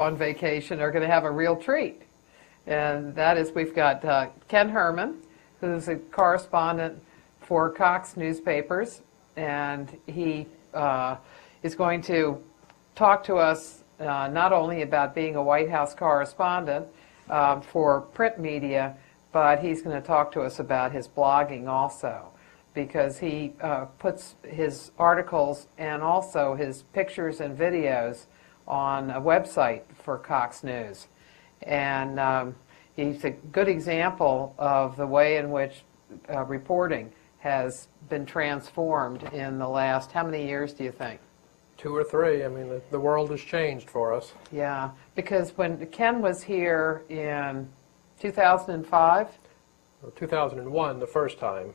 on vacation are going to have a real treat. And that is, we've got Ken Herman, who's a correspondent for Cox newspapers, and he is going to talk to us not only about being a White House correspondent for print media, but he's going to talk to us about his blogging also, because he puts his articles and also his pictures and videos on a website for Cox News. And he's a good example of the way in which reporting has been transformed in the last, how many years do you think? 2 or 3. I mean, the world has changed for us. Yeah, because when Ken was here in 2005? 2001, the first time.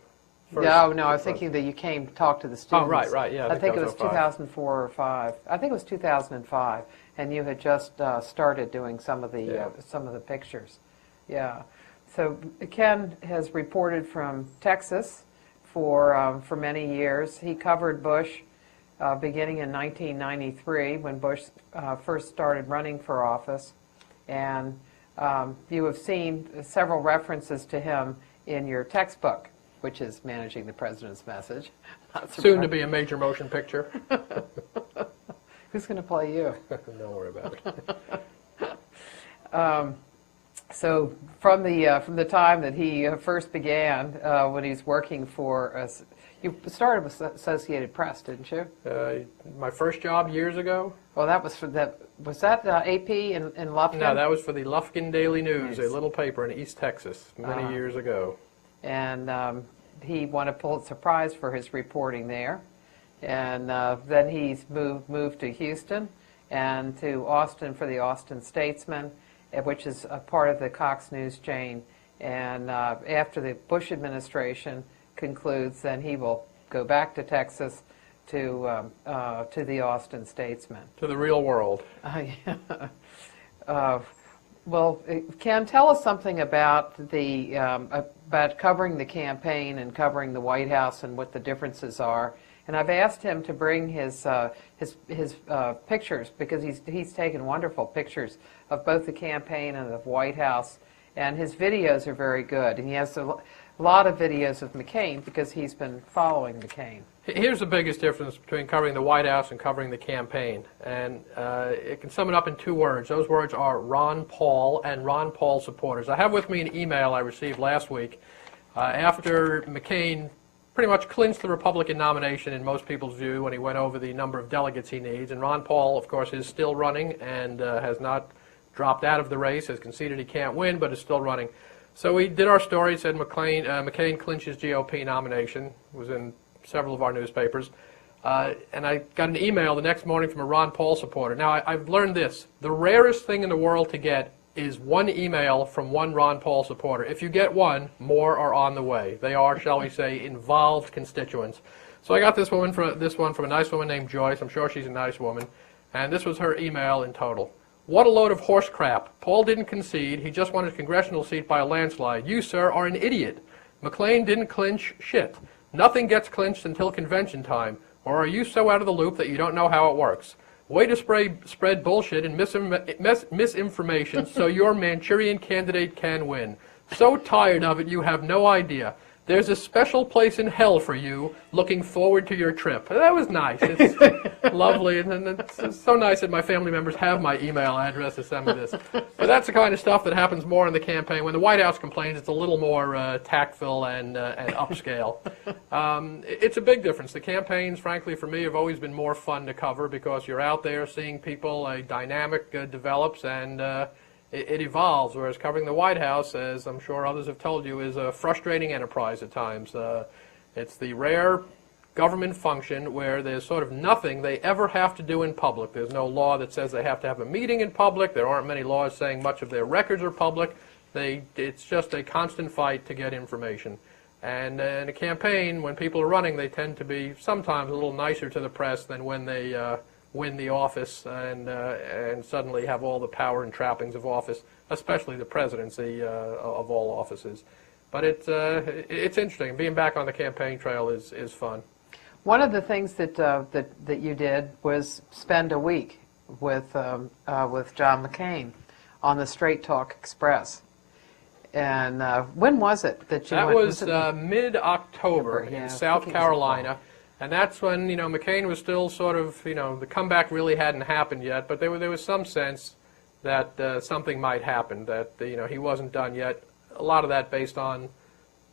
No, I was thinking that you came to talk to the students. Oh, right, yeah. I think it was 2004 or 5. I think it was 2005, and you had just started doing some of the pictures. Yeah. So Ken has reported from Texas for many years. He covered Bush beginning in 1993 when Bush first started running for office, and you have seen several references to him in your textbook, which is Managing the President's Message. Soon to be a major motion picture. Who's going to play you? Don't worry about it. So from the time that he first began, when he's working for us, you started with Associated Press, didn't you? My first job years ago. Well, that was for that. Was that AP in Lufkin? No, that was for the Lufkin Daily News, a little paper in East Texas, many years ago. And he won a Pulitzer Prize for his reporting there. And then he's moved to Houston and to Austin for the Austin Statesman, which is a part of the Cox News chain. And after the Bush administration concludes, then he will go back to Texas to the Austin Statesman. To the real world. Well, Ken, tell us something about about covering the campaign and covering the White House and what the differences are. And I've asked him to bring his pictures, because he's taken wonderful pictures of both the campaign and the White House, and his videos are very good. And he has a lot of videos of McCain because he's been following McCain. Here's the biggest difference between covering the White House and covering the campaign, and it can sum it up in 2 words. Those words are Ron Paul and Ron Paul supporters. I have with me an email I received last week after McCain pretty much clinched the Republican nomination in most people's view when he went over the number of delegates he needs. And Ron Paul, of course, is still running and has not dropped out of the race, has conceded he can't win, but is still running. So we did our story, said McCain clinches GOP nomination. It was in several of our newspapers. And I got an email the next morning from a Ron Paul supporter. Now, I've learned this. The rarest thing in the world to get is one email from one Ron Paul supporter. If you get one, more are on the way. They are, shall we say, involved constituents. So I got this one from a nice woman named Joyce. I'm sure she's a nice woman. And this was her email in total. What a load of horse crap. Paul didn't concede. He just won his congressional seat by a landslide. You, sir, are an idiot. McClain didn't clinch shit. Nothing gets clinched until convention time. Or are you so out of the loop that you don't know how it works? Way to spread bullshit and misinformation so your Manchurian candidate can win. So tired of it, you have no idea. There's a special place in hell for you. Looking forward to your trip. That was nice. It's lovely, and it's so nice that my family members have my email address to send me this. But that's the kind of stuff that happens more in the campaign. When the White House complains, it's a little more tactful and upscale. It's a big difference. The campaigns, frankly, for me, have always been more fun to cover because you're out there seeing people, a dynamic develops, and it evolves, whereas covering the White House, as I'm sure others have told you, is a frustrating enterprise at times. It's the rare government function where there's sort of nothing they ever have to do in public. There's no law that says they have to have a meeting in public. There aren't many laws saying much of their records are public. It's just a constant fight to get information. And in a campaign, when people are running, they tend to be sometimes a little nicer to the press than when they win the office and suddenly have all the power and trappings of office, especially the presidency of all offices. But it's interesting. Being back on the campaign trail is fun. One of the things that you did was spend a week with John McCain on the Straight Talk Express. And when was it that you That went? was mid-October Yeah, I in think South it was Carolina. And that's when, McCain was still sort of, the comeback really hadn't happened yet, but there was some sense that something might happen, that, he wasn't done yet. A lot of that based on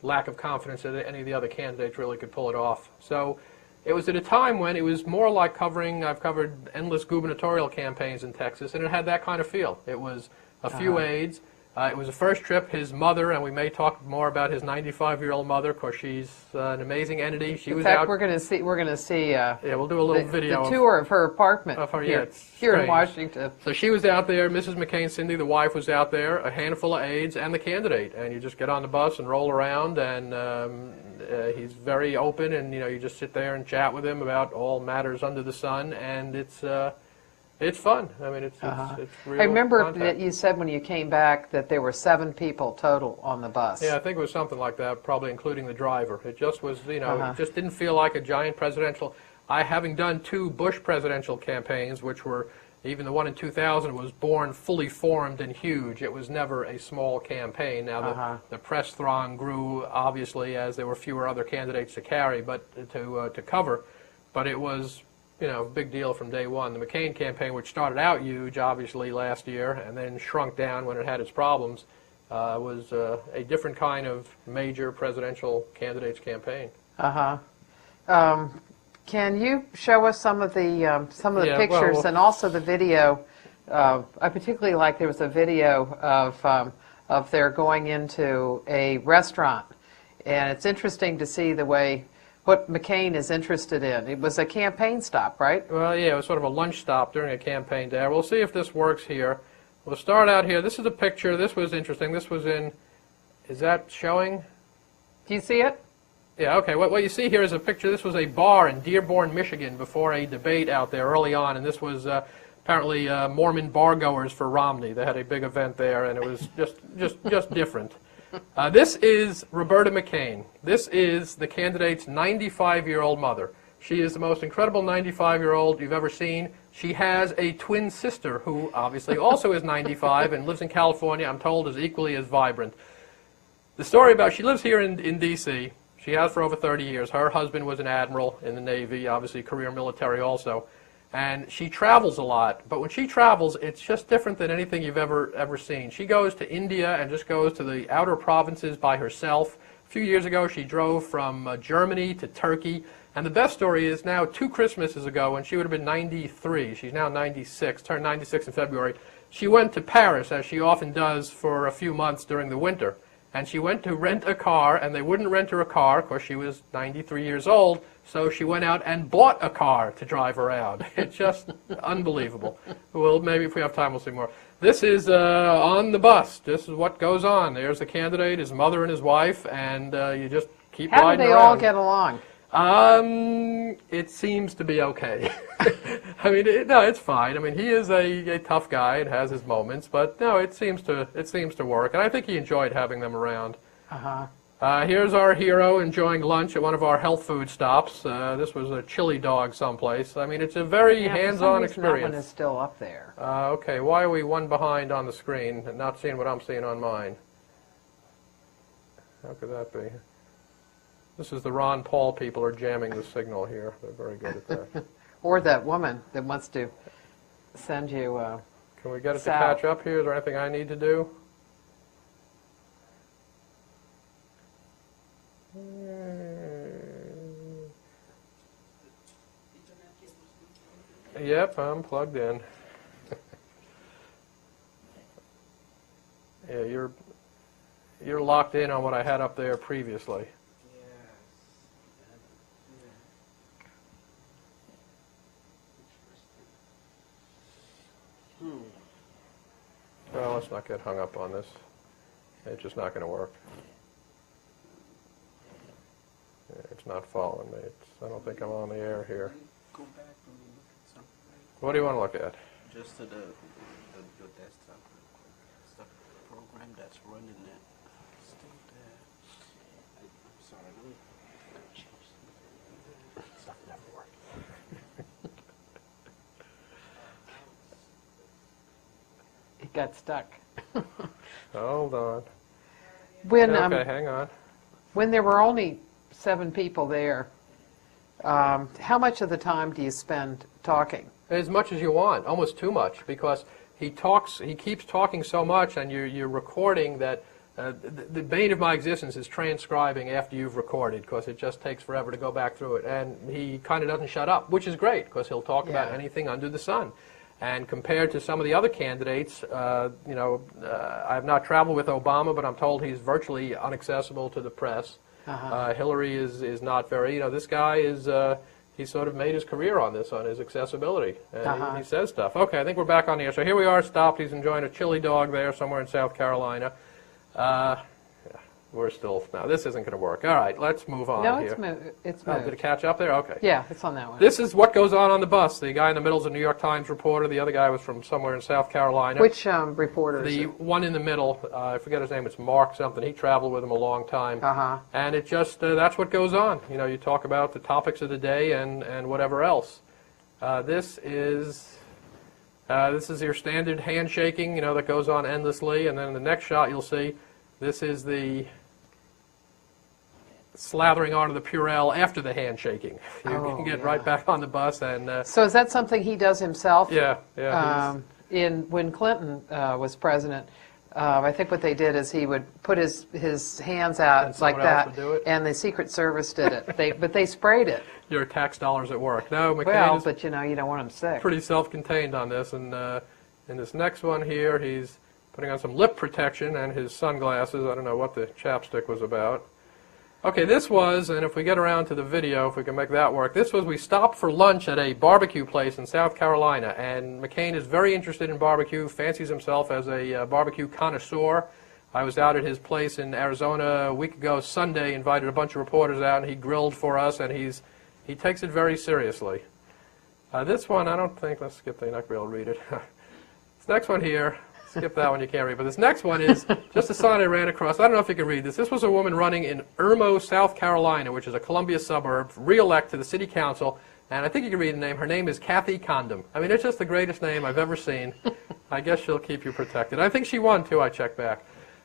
lack of confidence that any of the other candidates really could pull it off. So it was at a time when it was more like I've covered endless gubernatorial campaigns in Texas, and it had that kind of feel. It was a few aides. It was a first trip. His mother, and we may talk more about his 95-year-old mother. Of course, she's an amazing entity. She was out. We're going to see. Yeah, we'll do a little video the tour of her apartment yeah, here in Washington. So she was out there. Mrs. McCain, Cindy, the wife, was out there. A handful of aides and the candidate. And you just get on the bus and roll around. And he's very open. And you just sit there and chat with him about all matters under the sun. And it's fun. I mean, it's real I remember contact. that you said when you came back that there were 7 people total on the bus. Yeah, I think it was something like that, probably including the driver. It just was, it just didn't feel like a giant presidential. Having done 2 Bush presidential campaigns, which were, even the one in 2000 was born fully formed and huge. It was never a small campaign. Now, the press throng grew, obviously, as there were fewer other candidates to carry, but to cover. But it was, big deal from day one. The McCain campaign, which started out huge, obviously, last year, and then shrunk down when it had its problems, was a different kind of major presidential candidate's campaign. Can you show us some of the pictures and also the video? I particularly like there was a video of their going into a restaurant, and it's interesting to see the way what McCain is interested in. It was a campaign stop, right? Well, yeah, it was sort of a lunch stop during a campaign day. We'll see if this works here. We'll start out here. This is a picture. This was interesting. This was in, is that showing? Do you see it? Yeah, okay. What you see here is a picture. This was a bar in Dearborn, Michigan before a debate out there early on, and this was apparently Mormon bar-goers for Romney. They had a big event there, and it was just different. This is Roberta McCain. This is the candidate's 95-year-old mother. She is the most incredible 95-year-old you've ever seen. She has a twin sister who obviously also is 95 and lives in California, I'm told is equally as vibrant. The story about, she lives here in D.C. She has for over 30 years. Her husband was an admiral in the Navy, obviously career military also. And she travels a lot, but when she travels, it's just different than anything you've ever seen. She goes to India and just goes to the outer provinces by herself. A few years ago, she drove from Germany to Turkey. And the best story is now 2 Christmases ago, when she would have been 93, she's now 96, turned 96 in February, she went to Paris, as she often does, for a few months during the winter. And she went to rent a car, and they wouldn't rent her a car. Of course, she was 93 years old, so she went out and bought a car to drive around. It's just unbelievable. Well, maybe if we have time, we'll see more. This is on the bus. This is what goes on. There's the candidate, his mother and his wife, and you just keep riding around. How do they all get along? It seems to be okay. I mean, no, it's fine. I mean, he is a tough guy and has his moments, but no, it seems to work, and I think he enjoyed having them around. Here's our hero enjoying lunch at one of our health food stops. This was a chili dog someplace. I mean, it's a very hands-on experience. That one is still up there. Okay, why are we one behind on the screen and not seeing what I'm seeing on mine? How could that be? This is the Ron Paul people are jamming the signal here. They're very good at that. Or that woman that wants to send you Can we get it to catch up here? Is there anything I need to do? Yep, I'm plugged in. Yeah, you're locked in on what I had up there previously. Well, let's not get hung up on this. It's just not going to work. It's not following me. I don't think I'm on the air here. Go back and look at something. What do you want to look at? Just to your desktop. It's the program that's running it. Still there. I'm sorry. Let me change something. Stuff never works. got stuck. Hold on. When Okay, hang on. when there were only 7 people there, how much of the time do you spend talking? As much as you want, almost too much, because he keeps talking so much, and you're recording that. The bane of my existence is transcribing after you've recorded, because it just takes forever to go back through it. And he kind of doesn't shut up, which is great, because he'll talk about Yeah. anything under the sun. And compared to some of the other candidates, I have not traveled with Obama, but I'm told he's virtually inaccessible to the press. Hillary is not very. This guy is. He sort of made his career on this, on his accessibility. And he says stuff. Okay, I think we're back on the air. So here we are, stopped. He's enjoying a chili dog there somewhere in South Carolina. We're still, no, this isn't going to work. All right, let's move on No, here. it's Oh, moved. did it catch up there? Okay. Yeah, it's on that one. This is what goes on the bus. The guy in the middle is a New York Times reporter. The other guy was from somewhere in South Carolina. Which reporter is The it? one in the middle, I forget his name, it's Mark something. He traveled with him a long time. And it just, that's what goes on. You talk about the topics of the day and whatever else. This is your standard handshaking, that goes on endlessly. And then in the next shot you'll see, this is the slathering onto the Purell after the handshaking. You can get right back on the bus and... So is that something he does himself? Yeah. When Clinton was president, I think what they did is he would put his hands out And like someone else that, would do it? and the Secret Service did it. But they sprayed it. Your tax dollars at work. No, McCain Well, is but you don't want them sick. pretty self-contained on this. And in this next one here, he's putting on some lip protection and his sunglasses. I don't know what the chapstick was about. Okay, this was, and if we get around to the video, if we can make that work, this was, we stopped for lunch at a barbecue place in South Carolina, and McCain is very interested in barbecue, fancies himself as a barbecue connoisseur. I was out at his place in Arizona a week ago Sunday, invited a bunch of reporters out, and he grilled for us, and he takes it very seriously. This one, I don't think, let's skip, they're not going to be able to read it. This next one here, skip that one, you can't read. But this next one is just a sign I ran across. I don't know if you can read this. This was a woman running in Irmo, South Carolina, which is a Columbia suburb, re-elect to the city council. And I think you can read the name. Her name is Kathy Condom. I mean, it's just the greatest name I've ever seen. I guess she'll keep you protected. I think she won, too. I checked back.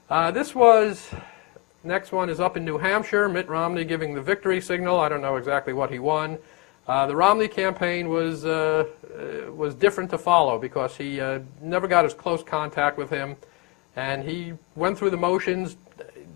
Next one is up in New Hampshire. Mitt Romney giving the victory signal. I don't know exactly what he won. The Romney campaign was different to follow because he never got as close contact with him, and he went through the motions.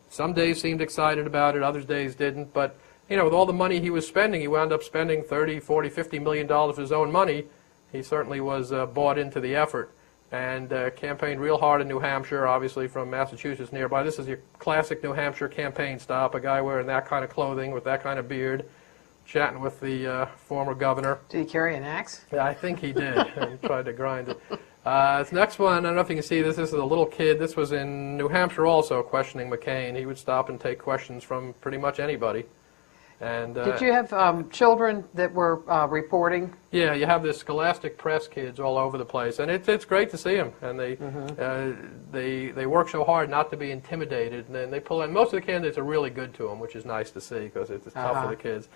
Some days seemed excited about it, other days didn't. But with all the money he was spending, he wound up spending $30, $40, $50 million of his own money. He certainly was bought into the effort and campaigned real hard in New Hampshire, obviously from Massachusetts nearby. This is your classic New Hampshire campaign stop, a guy wearing that kind of clothing with that kind of beard, chatting with the former governor. Did he carry an axe? Yeah, I think he did, and tried to grind it. This next one, I don't know if you can see this. This is a little kid. This was in New Hampshire also, questioning McCain. He would stop and take questions from pretty much anybody. And Did you have children that were reporting? Yeah, you have the Scholastic Press kids all over the place, and it's great to see them. And they work so hard not to be intimidated, and then they pull in. Most of the candidates are really good to them, which is nice to see because it's tough for the kids.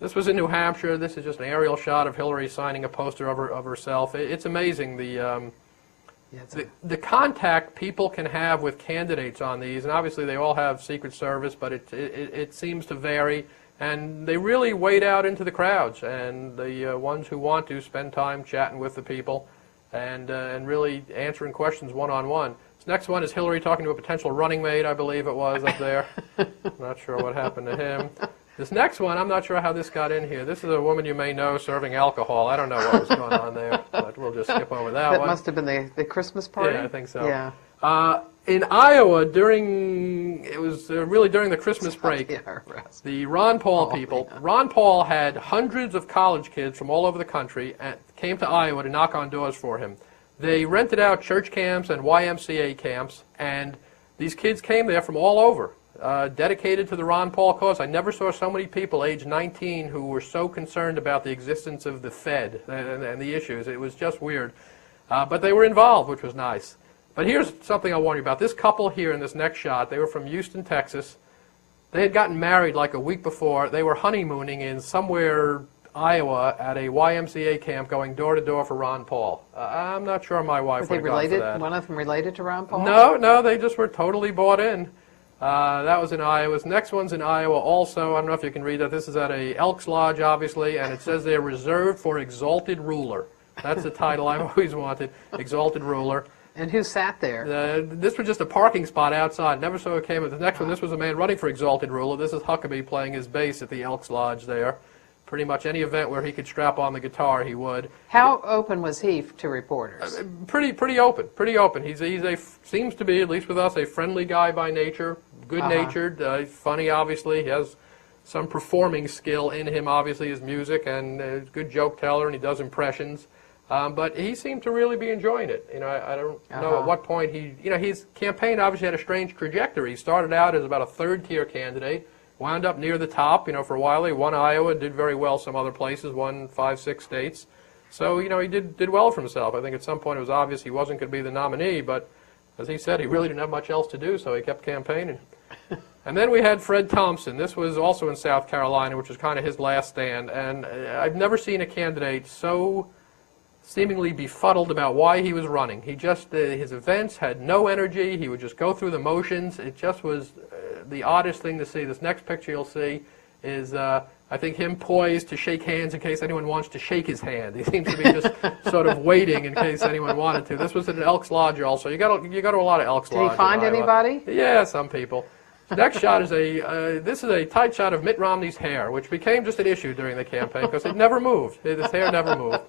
This was in New Hampshire. This is just an aerial shot of Hillary signing a poster of herself. It's amazing the contact people can have with candidates on these, and obviously they all have Secret Service, but it seems to vary. And they really wade out into the crowds, and the ones who want to spend time chatting with the people and really answering questions one-on-one. This next one is Hillary talking to a potential running mate, I believe it was, up there. Not sure what happened to him. This next one, I'm not sure how this got in here. This is a woman you may know serving alcohol. I don't know what was going on there, but we'll just skip over that one. That must have been the Christmas party? Yeah, I think so. Yeah. In Iowa, during the Christmas break, the Ron Paul people, Ron Paul had hundreds of college kids from all over the country and came to Iowa to knock on doors for him. They rented out church camps and YMCA camps, and these kids came there from all over, dedicated to the Ron Paul cause. I never saw so many people age 19 who were so concerned about the existence of the Fed and the issues. It was just weird. But they were involved, which was nice. But here's something I'll warn you about. This couple here in this next shot, they were from Houston, Texas. They had gotten married like a week before. They were honeymooning in somewhere Iowa at a YMCA camp going door to door for Ron Paul. I'm not sure my wife Was he would have gone for related? that. One of them related to Ron Paul? No, they just were totally bought in. That was in Iowa. This next one's in Iowa also. I don't know if you can read that. This is at a Elks Lodge, obviously, and it says they're reserved for Exalted Ruler. That's the title I've always wanted, Exalted Ruler. And who sat there? This was just a parking spot outside. Never saw it came. The next one, this was a man running for Exalted Ruler. This is Huckabee playing his bass at the Elks Lodge there. Pretty much any event where he could strap on the guitar, he would. How open was he to reporters? Pretty open. He's seems to be, at least with us, a friendly guy by nature, good-natured, funny, obviously. He has some performing skill in him, obviously, his music, and a good joke teller, and he does impressions. But he seemed to really be enjoying it. You know, I don't know at what point his campaign obviously had a strange trajectory. He started out as about a third-tier candidate, wound up near the top, for a while. He won Iowa, did very well some other places, won 5, 6 states. So, he did well for himself. I think at some point it was obvious he wasn't going to be the nominee, but as he said, he really didn't have much else to do, so he kept campaigning. And then we had Fred Thompson. This was also in South Carolina, which was kind of his last stand. And I've never seen a candidate so seemingly befuddled about why he was running. He just, his events had no energy. He would just go through the motions. It just was the oddest thing to see. This next picture you'll see is, I think, him poised to shake hands in case anyone wants to shake his hand. He seems to be just sort of waiting in case anyone wanted to. This was at an Elks Lodge also. You go to a lot of Elks Lodge. Did he find anybody? Yeah, some people. The next shot is this is a tight shot of Mitt Romney's hair, which became just an issue during the campaign because it never moved. His hair never moved.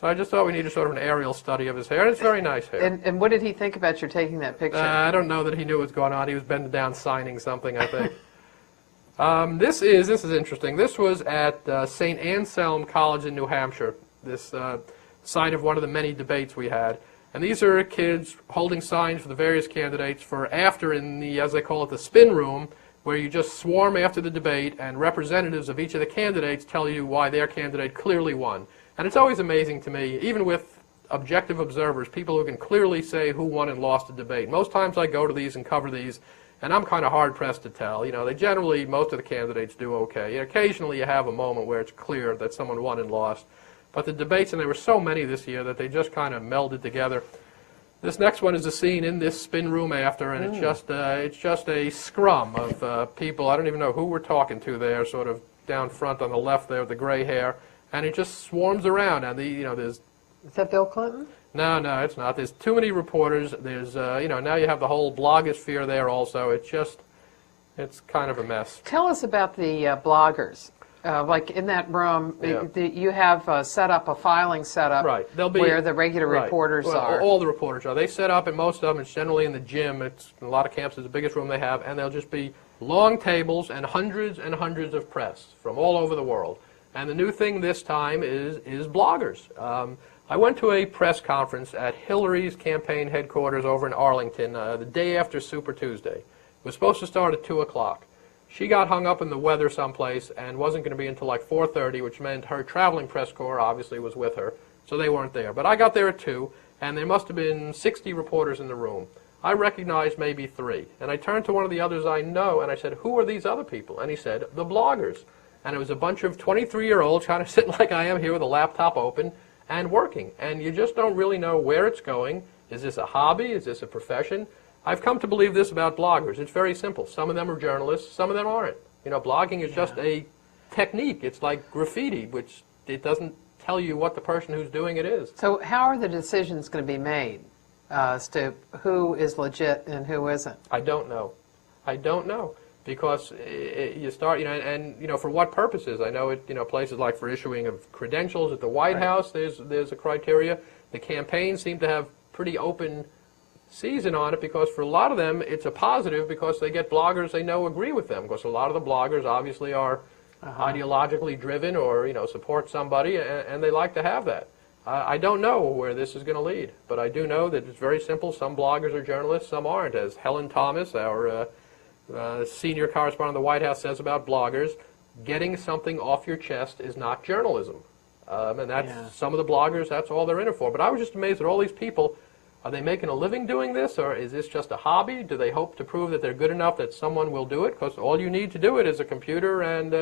So I just thought we needed sort of an aerial study of his hair, and it's very nice hair. And what did he think about your taking that picture? I don't know that he knew what was going on. He was bending down signing something, I think. This is interesting. This was at St. Anselm College in New Hampshire, this site of one of the many debates we had. And these are kids holding signs for the various candidates for after in the, as they call it, the spin room, where you just swarm after the debate and representatives of each of the candidates tell you why their candidate clearly won. And it's always amazing to me, even with objective observers, people who can clearly say who won and lost a debate. Most times I go to these and cover these, and I'm kind of hard-pressed to tell. They generally, most of the candidates do okay. Occasionally you have a moment where it's clear that someone won and lost. But the debates, and there were so many this year, that they just kind of melded together. This next one is a scene in this spin room after, and it's just a scrum of people. I don't even know who we're talking to there, sort of down front on the left there with the gray hair. And it just swarms around. And there's... Is that Bill Clinton? No, it's not. There's too many reporters. There's, now you have the whole blogosphere there also. It's kind of a mess. Tell us about the bloggers. Like in that room, you have set up a filing setup where the regular reporters are. All the reporters are. They set up, and most of them, it's generally in the gym. It's in a lot of camps, it's the biggest room they have, and there'll just be long tables and hundreds of press from all over the world. And the new thing this time is bloggers. I went to a press conference at Hillary's campaign headquarters over in Arlington the day after Super Tuesday. It was supposed to start at 2 o'clock. She got hung up in the weather someplace and wasn't going to be until like 4:30, which meant her traveling press corps obviously was with her, so they weren't there. But I got there at 2, and there must have been 60 reporters in the room. I recognized maybe 3, and I turned to one of the others I know, and I said, "Who are these other people?" And he said, "The bloggers." And it was a bunch of 23-year-olds kind of sitting like I am here with a laptop open and working. And you just don't really know where it's going. Is this a hobby? Is this a profession? I've come to believe this about bloggers. It's very simple. Some of them are journalists. Some of them aren't. Blogging is just a technique. It's like graffiti, which it doesn't tell you what the person who's doing it is. So how are the decisions going to be made as to who is legit and who isn't? I don't know. Because you start, and for what purposes? I know places like for issuing of credentials at the White House, there's a criteria. The campaigns seem to have pretty open season on it because for a lot of them it's a positive because they get bloggers they know agree with them, because a lot of the bloggers obviously are ideologically driven or support somebody, and they like to have that. I don't know where this is going to lead, but I do know that it's very simple. Some bloggers are journalists, some aren't. As Helen Thomas, our senior correspondent of the White House, says about bloggers, getting something off your chest is not journalism. And that's some of the bloggers, that's all they're in it for. But I was just amazed at all these people. Are they making a living doing this, or is this just a hobby? Do they hope to prove that they're good enough that someone will do it? Because all you need to do it is a computer and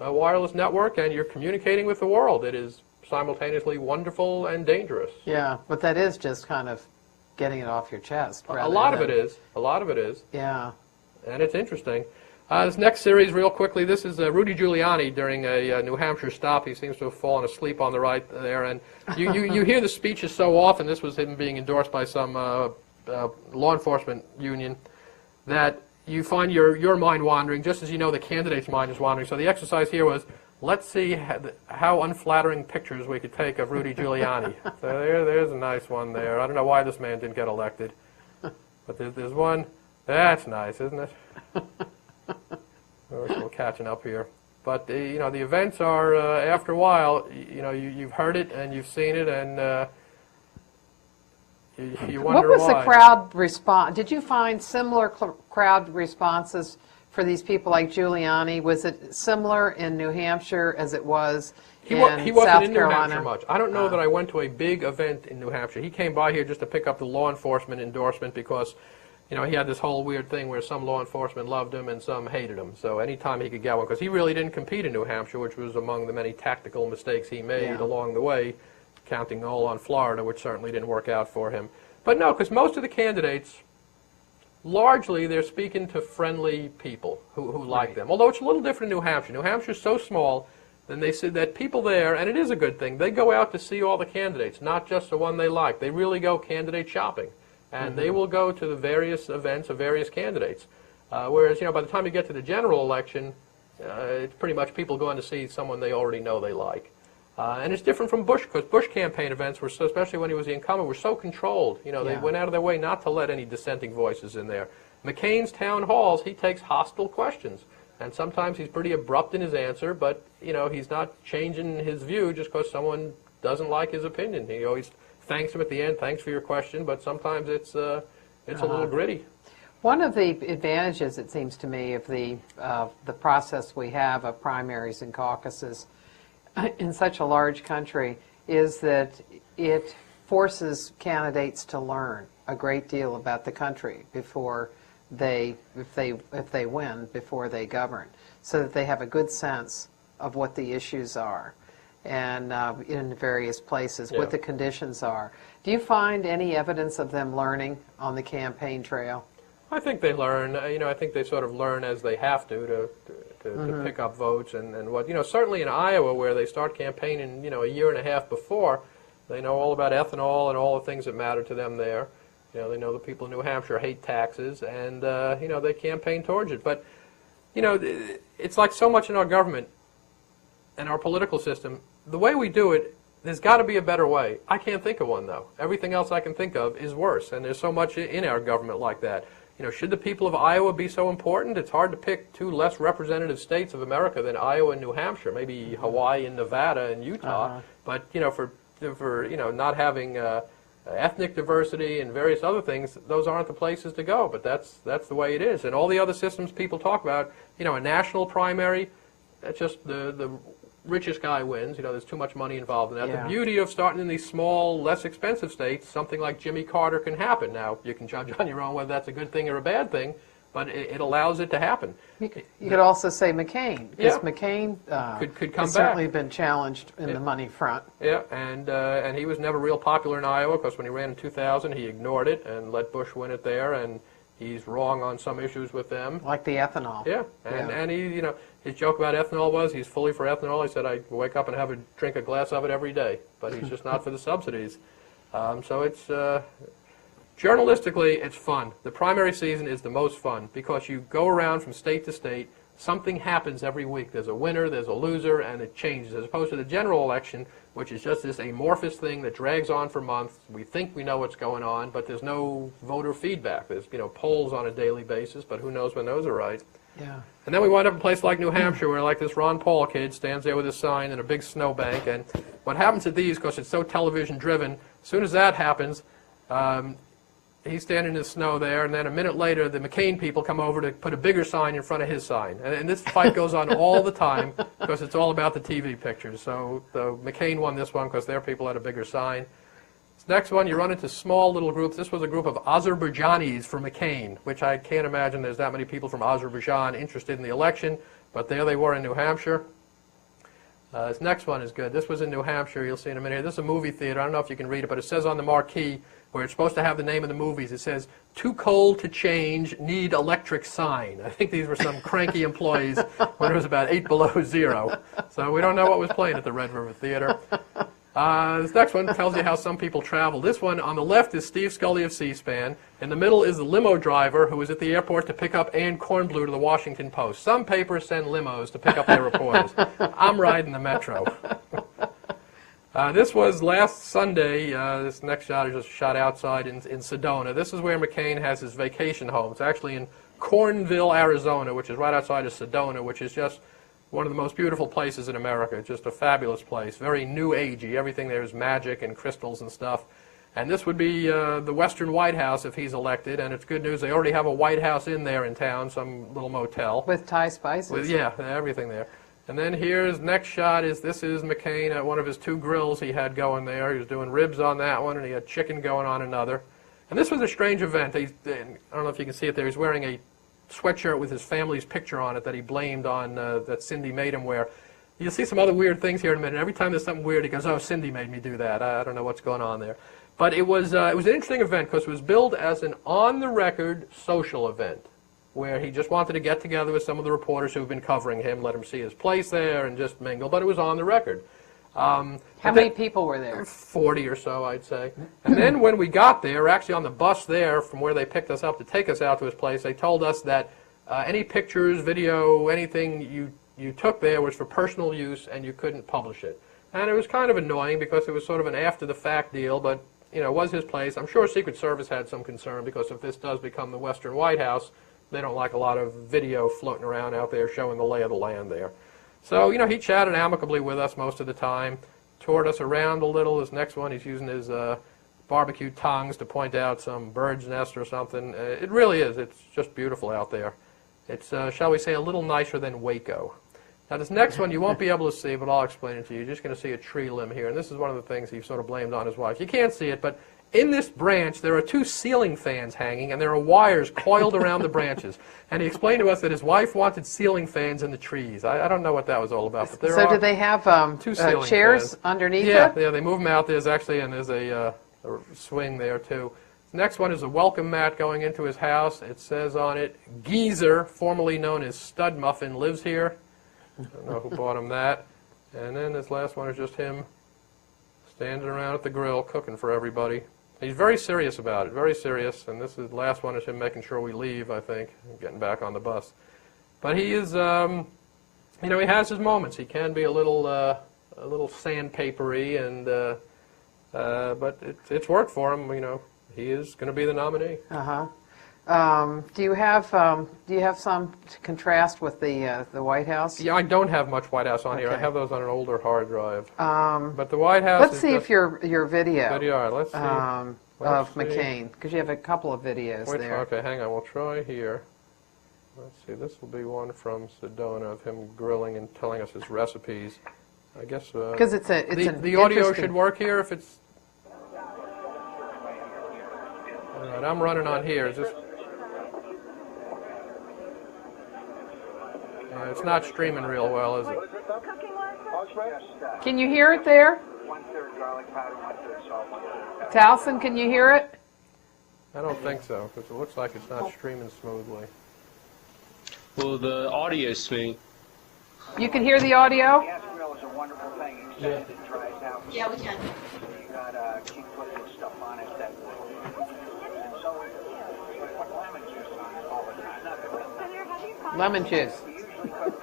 wireless network and you're communicating with the world. It is simultaneously wonderful and dangerous. Yeah, but that is just kind of getting it off your chest. A lot of it is. A lot of it is. Yeah. And it's interesting. This next series, real quickly, this is Rudy Giuliani during a New Hampshire stop. He seems to have fallen asleep on the right there. And you hear the speeches so often, this was him being endorsed by some law enforcement union, that you find your mind wandering just as you know the candidate's mind is wandering. So the exercise here was, let's see how unflattering pictures we could take of Rudy Giuliani. So there's a nice one there. I don't know why this man didn't get elected. But there's one. That's nice, isn't it? We're still catching up here. But the events are, after a while, you've heard it and you've seen it, and you wonder What was why. the crowd response? Did you find similar crowd responses for these people like Giuliani? Was it similar in New Hampshire as it was in He wasn't South in New Carolina? Hampshire much. I don't know that I went to a big event in New Hampshire. He came by here just to pick up the law enforcement endorsement because, he had this whole weird thing where some law enforcement loved him and some hated him. So anytime he could get one, because he really didn't compete in New Hampshire, which was among the many tactical mistakes he made along the way, counting all on Florida, which certainly didn't work out for him. But no, because most of the candidates, largely, they're speaking to friendly people who like them. Although it's a little different in New Hampshire. New Hampshire's so small, then they said that people there, and it is a good thing, they go out to see all the candidates, not just the one they like. They really go candidate shopping. And they will go to the various events of various candidates. Whereas, by the time you get to the general election, it's pretty much people going to see someone they already know they like. And it's different from Bush, because Bush campaign events were so, especially when he was the incumbent, were so controlled. They went out of their way not to let any dissenting voices in there. McCain's town halls, he takes hostile questions. And sometimes he's pretty abrupt in his answer, but, he's not changing his view just because someone doesn't like his opinion. He always thanks him at the end, thanks for your question, but sometimes it's a little gritty. One of the advantages, it seems to me, of the process we have of primaries and caucuses in such a large country is that it forces candidates to learn a great deal about the country before if they win, before they govern, so that they have a good sense of what the issues are and in various places, what the conditions are. Do you find any evidence of them learning on the campaign trail? I think they learn. I think they sort of learn as they have to pick up votes and what. Certainly in Iowa, where they start campaigning, a year and a half before, they know all about ethanol and all the things that matter to them there. They know the people in New Hampshire hate taxes, and they campaign towards it. But it's like so much in our government and our political system. The way we do it, there's got to be a better way. I can't think of one, though. Everything else I can think of is worse, and there's so much in our government like that. Should the people of Iowa be so important? It's hard to pick two less representative states of America than Iowa and New Hampshire, maybe Hawaii and Nevada and Utah. But, for not having ethnic diversity and various other things, those aren't the places to go. But that's the way it is. And all the other systems people talk about, a national primary, that's just the richest guy wins. There's too much money involved in that. Yeah. The beauty of starting in these small, less expensive states, something like Jimmy Carter can happen. Now, you can judge on your own whether that's a good thing or a bad thing, but it allows it to happen. You could also say McCain, because McCain could come has back. certainly been challenged in the money front. Yeah, and he was never real popular in Iowa, because when he ran in 2000, he ignored it and let Bush win it there, and he's wrong on some issues with them. Like the ethanol. Yeah, and he, his joke about ethanol was he's fully for ethanol. He said, I wake up and drink a glass of it every day, but he's just not for the subsidies. So it's, journalistically, it's fun. The primary season is the most fun because you go around from state to state. Something happens every week. There's a winner, there's a loser, and it changes, as opposed to the general election, which is just this amorphous thing that drags on for months. We think we know what's going on, but there's no voter feedback. There's polls on a daily basis, but who knows when those are right. Yeah. And then we wind up in a place like New Hampshire, where like this Ron Paul kid stands there with his sign in a big snowbank. And what happens at these, because it's so television driven, as soon as that happens, he's standing in the snow there, and then a minute later, the McCain people come over to put a bigger sign in front of his sign. And this fight goes on all the time, because it's all about the TV pictures. So McCain won this one because their people had a bigger sign. This next one, you run into small little groups. This was a group of Azerbaijanis for McCain, which I can't imagine there's that many people from Azerbaijan interested in the election, but there they were in New Hampshire. This next one is good. This was in New Hampshire. You'll see in a minute. This is a movie theater. I don't know if you can read it, but it says on the marquee where it's supposed to have the name of the movies, it says, "Too cold to change, need electric sign." I think these were some cranky employees when it was about 8 below zero. So we don't know what was playing at the Red River Theater. This next one tells you how some people travel. This one on the left is Steve Scully of C-SPAN. In the middle is the limo driver who was at the airport to pick up Ann Kornblue to the Washington Post. Some papers send limos to pick up their reporters. I'm riding the Metro. This was last Sunday. This next shot is just shot outside in Sedona. This is where McCain has his vacation home. It's actually in Cornville, Arizona, which is right outside of Sedona, which is just one of the most beautiful places in America. Just a fabulous place, very new agey. Everything there is magic and crystals and stuff. And this would be the Western White House if he's elected. And it's good news, they already have a White House in there in town, some little motel. With Thai spices. Yeah, everything there. And then here's next shot this is McCain at one of his 2 grills he had going there. He was doing ribs on that one, and he had chicken going on another. And this was a strange event. I don't know if you can see it there. He's wearing a sweatshirt with his family's picture on it that he blamed on that Cindy made him wear. You'll see some other weird things here in a minute. Every time there's something weird, he goes, "Oh, Cindy made me do that." I don't know what's going on there. But it was an interesting event because it was billed as an on-the-record social event where he just wanted to get together with some of the reporters who've been covering him, let him see his place there, and just mingle. But it was on the record. How many people were there? 40 or so, I'd say. And then when we got there, actually on the bus there from where they picked us up to take us out to his place, they told us that any pictures, video, anything you took there was for personal use and you couldn't publish it. And it was kind of annoying because it was sort of an after-the-fact deal, but you know, it was his place. I'm sure Secret Service had some concern because if this does become the Western White House, they don't like a lot of video floating around out there showing the lay of the land there. So, you know, he chatted amicably with us most of the time, toured us around a little. This next one, he's using his barbecue tongs to point out some bird's nest or something. It really is. It's just beautiful out there. It's, shall we say, a little nicer than Waco. Now, this next one you won't be able to see, but I'll explain it to you. You're just going to see a tree limb here, and this is one of the things he sort of blamed on his wife. You can't see it, but in this branch, there are 2 ceiling fans hanging, and there are wires coiled around the branches. And he explained to us that his wife wanted ceiling fans in the trees. I don't know what that was all about. But there do they have 2 ceiling chairs fans underneath Yeah, it? they move them out. There's a swing there, too. The next one is a welcome mat going into his house. It says on it, "Geezer, formerly known as Stud Muffin, lives here." I don't know who bought him that. And then this last one is just him standing around at the grill cooking for everybody. He's very serious about it, very serious. And this is the last one is him making sure we leave, I think, and getting back on the bus. But he is, you know, he has his moments. He can be a little sandpapery, and but it's worked for him. You know, he is going to be the nominee. Do you have some to contrast with the White House? Yeah, I don't have much White House on here. I Okay. have those on an older hard drive. But the White House. Let's see if your video Video. Let's see. of Let's see. McCain, because you have a couple of videos there. Okay, hang on. We'll try here. Let's see. This will be one from Sedona of him grilling and telling us his recipes. I guess. Because it's an the audio interesting- should work here if it's. All right, I'm running on here. Is this? It's not streaming real well, is it? Can you hear it there? 1/3 garlic powder, 1/3 salt, 1/3 Towson, can you hear it? I don't think so, because it looks like it's not streaming smoothly. Well, the audio is smooth. You can hear the audio? Gas grill is a wonderful thing, except it dries out. Yeah, we can. You gotta keep putting stuff on it that will. And so, put lemon juice on it all the time. Lemon juice. You usually cook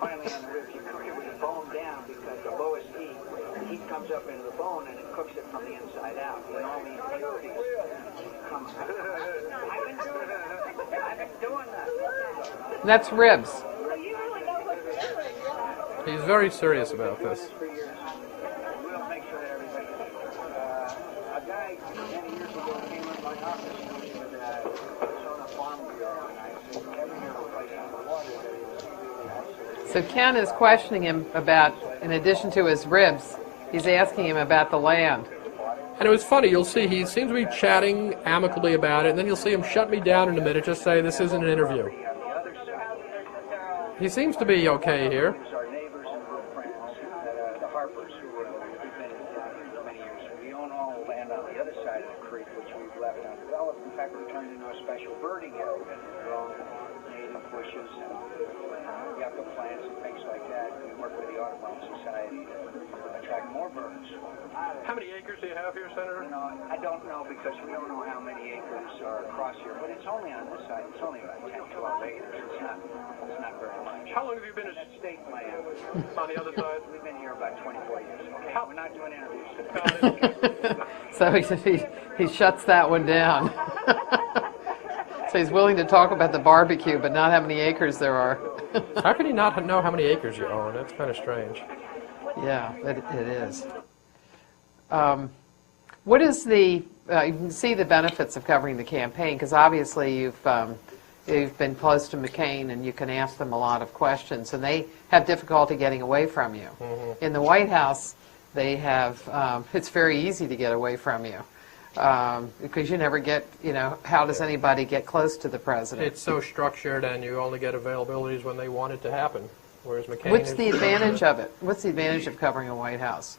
finally on the ribs, you cook it with the bone down because the lowest heat, the heat comes up into the bone and it cooks it from the inside out. And all the impurities come out. I've been doing that. That's ribs. He's very serious about this. For years. We'll make sure that everything. A guy many years ago came in my office with a Arizona Farm Bureau, and I said, every year we're placing the water that is really isolated. So Ken is questioning him about, in addition to his ribs, he's asking him about the land. And it was funny, you'll see he seems to be chatting amicably about it, and then you'll see him shut me down in a minute, just say this isn't an interview. He seems to be okay here. Our neighbors and good friends that turned into a special birding area. They're all native bushes and yucca plants and things like that. We work with the Audubon Society to attract more birds. How many acres do you have here, Senator? You know, I don't know because we don't know how many acres are across here, but it's only on this side. It's only about 10, 12 acres. It's not very much. How long have you been That's state land. on the other side? We've been here about 24 years. Okay, we're not doing interviews today. So he shuts that one down. So he's willing to talk about the barbecue, but not how many acres there are. How can you not know how many acres you own? That's kind of strange. Yeah, it is. What is the, you can see the benefits of covering the campaign, because obviously you've been close to McCain and you can ask them a lot of questions, and they have difficulty getting away from you. Mm-hmm. In the White House, they have, it's very easy to get away from you. Because you never get, how does anybody get close to the president? It's so structured, and you only get availabilities when they want it to happen. Whereas McCain What's is, the advantage of it? What's the advantage of covering a White House?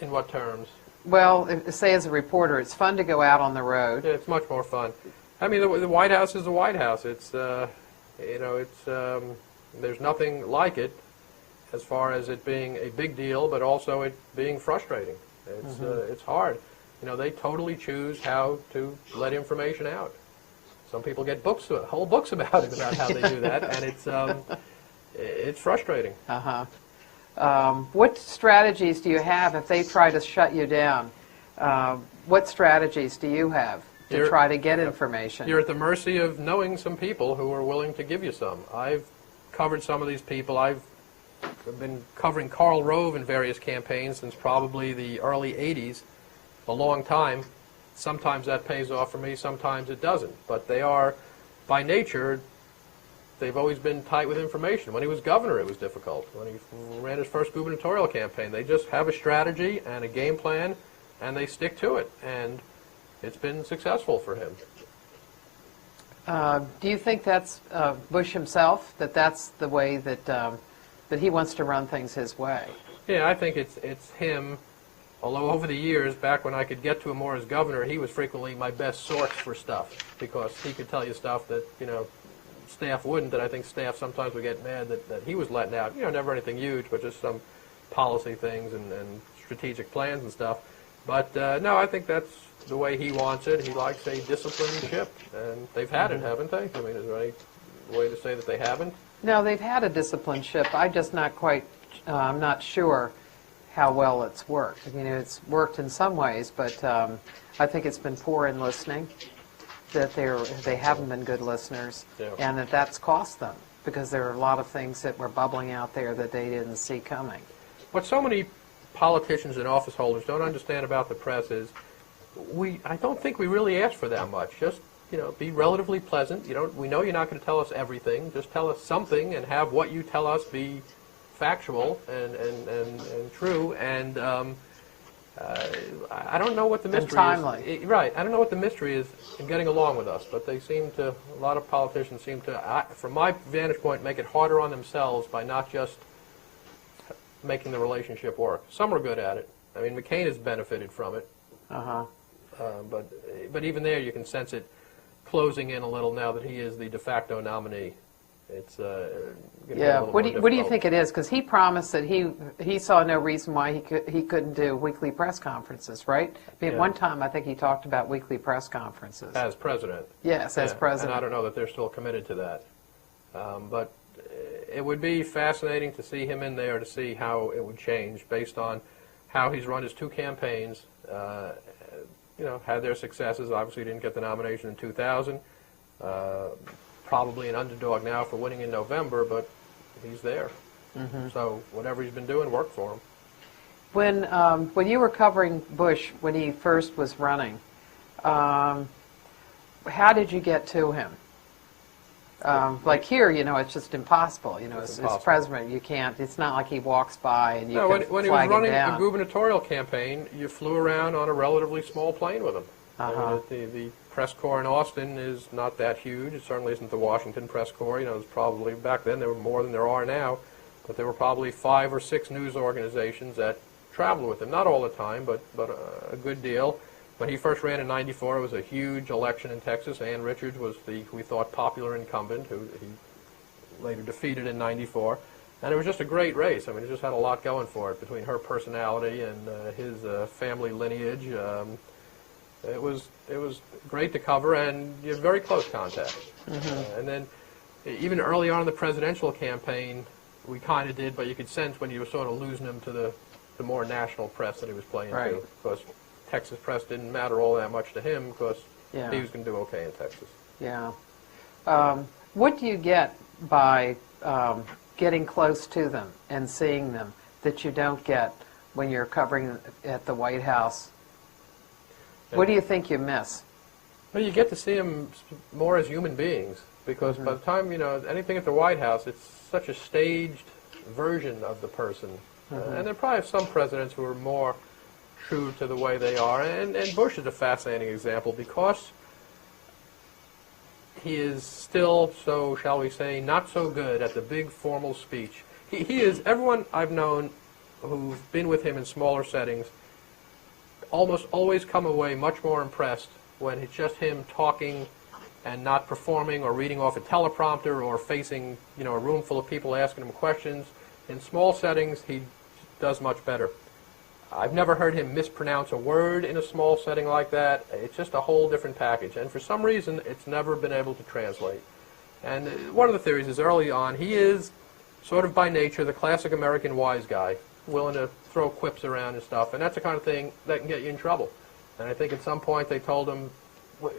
in what terms? Well, say as a reporter, it's fun to go out on the road. Yeah, it's much more fun. I mean, the White House is the White House. It's, there's nothing like it as far as it being a big deal, but also it being frustrating. It's hard. They totally choose how to let information out. Some people get whole books about it, about how they do that, and it's frustrating. What strategies do you have if they try to shut you down? What strategies do you have to try to get information? You're at the mercy of knowing some people who are willing to give you some. I've covered some of these people. I've been covering Karl Rove in various campaigns since probably the early 80s, a long time. Sometimes that pays off for me, sometimes it doesn't. But they are, by nature, they've always been tight with information. When he was governor, it was difficult. When he ran his first gubernatorial campaign, they just have a strategy and a game plan, and they stick to it. And it's been successful for him. Do you think that's Bush himself, that's the way that he wants to run things his way? Yeah, I think it's him. Although over the years, back when I could get to him more as governor, he was frequently my best source for stuff because he could tell you stuff that, staff wouldn't, that I think staff sometimes would get mad that he was letting out. Never anything huge, but just some policy things and strategic plans and stuff. But no, I think that's the way he wants it. He likes a disciplined ship, and they've had it, haven't they? I mean, is there any way to say that they haven't? No, they've had a disciplined ship. I'm just not quite, I'm not sure how well it's worked. I mean, it's worked in some ways, but I think it's been poor in listening, that they haven't been good listeners, and that's cost them, because there are a lot of things that were bubbling out there that they didn't see coming. What so many politicians and office holders don't understand about the press is I don't think we really ask for that much. Just, be relatively pleasant. We know you're not going to tell us everything. Just tell us something and have what you tell us be factual and true, and I don't know what the mystery and timely. Right. I don't know what the mystery is in getting along with us, but a lot of politicians seem to, from my vantage point, make it harder on themselves by not just making the relationship work. Some are good at it. I mean, McCain has benefited from it. But even there, you can sense it closing in a little now that he is the de facto nominee. It's yeah. What do you think it is? Because he promised that he saw no reason why he couldn't do weekly press conferences, right? I mean, at one time I think he talked about weekly press conferences as president. Yes, as president. And I don't know that they're still committed to that, but it would be fascinating to see him in there to see how it would change based on how he's run his two campaigns. Had their successes. Obviously, didn't get the nomination in 2000. Probably an underdog now for winning in November, but he's there. So whatever he's been doing worked for him. When you were covering Bush when he first was running, how did you get to him? Like here, it's just impossible. As president, you can't. It's not like he walks by and you can flag him down. When he was running a gubernatorial campaign, you flew around on a relatively small plane with him. The press corps in Austin is not that huge. It certainly isn't the Washington press corps. It was probably, back then there were more than there are now, but there were probably 5 or 6 news organizations that traveled with him. Not all the time, but a good deal. When he first ran in '94, it was a huge election in Texas. Ann Richards was the, we thought, popular incumbent, who he later defeated in '94. And it was just a great race. I mean, it just had a lot going for it between her personality and his family lineage. It was great to cover, and you had very close contact. And then even early on in the presidential campaign, we kind of did, but you could sense when you were sort of losing him to the more national press that he was playing Right. to. Because Texas press didn't matter all that much to him because Yeah. he was going to do okay in Texas. Yeah. What do you get by getting close to them and seeing them that you don't get when you're covering at the White House? What do you think you miss? Well, you get to see them more as human beings, because by the time, anything at the White House, it's such a staged version of the person. And there are probably some presidents who are more true to the way they are. And Bush is a fascinating example because he is still, so shall we say, not so good at the big formal speech. He is, everyone I've known who've been with him in smaller settings almost always come away much more impressed when it's just him talking and not performing or reading off a teleprompter or facing, a room full of people asking him questions. In small settings, he does much better. I've never heard him mispronounce a word in a small setting like that. It's just a whole different package. And for some reason, it's never been able to translate. And one of the theories is early on, he is sort of by nature the classic American wise guy, willing to throw quips around and stuff. And that's the kind of thing that can get you in trouble. And I think at some point they told him,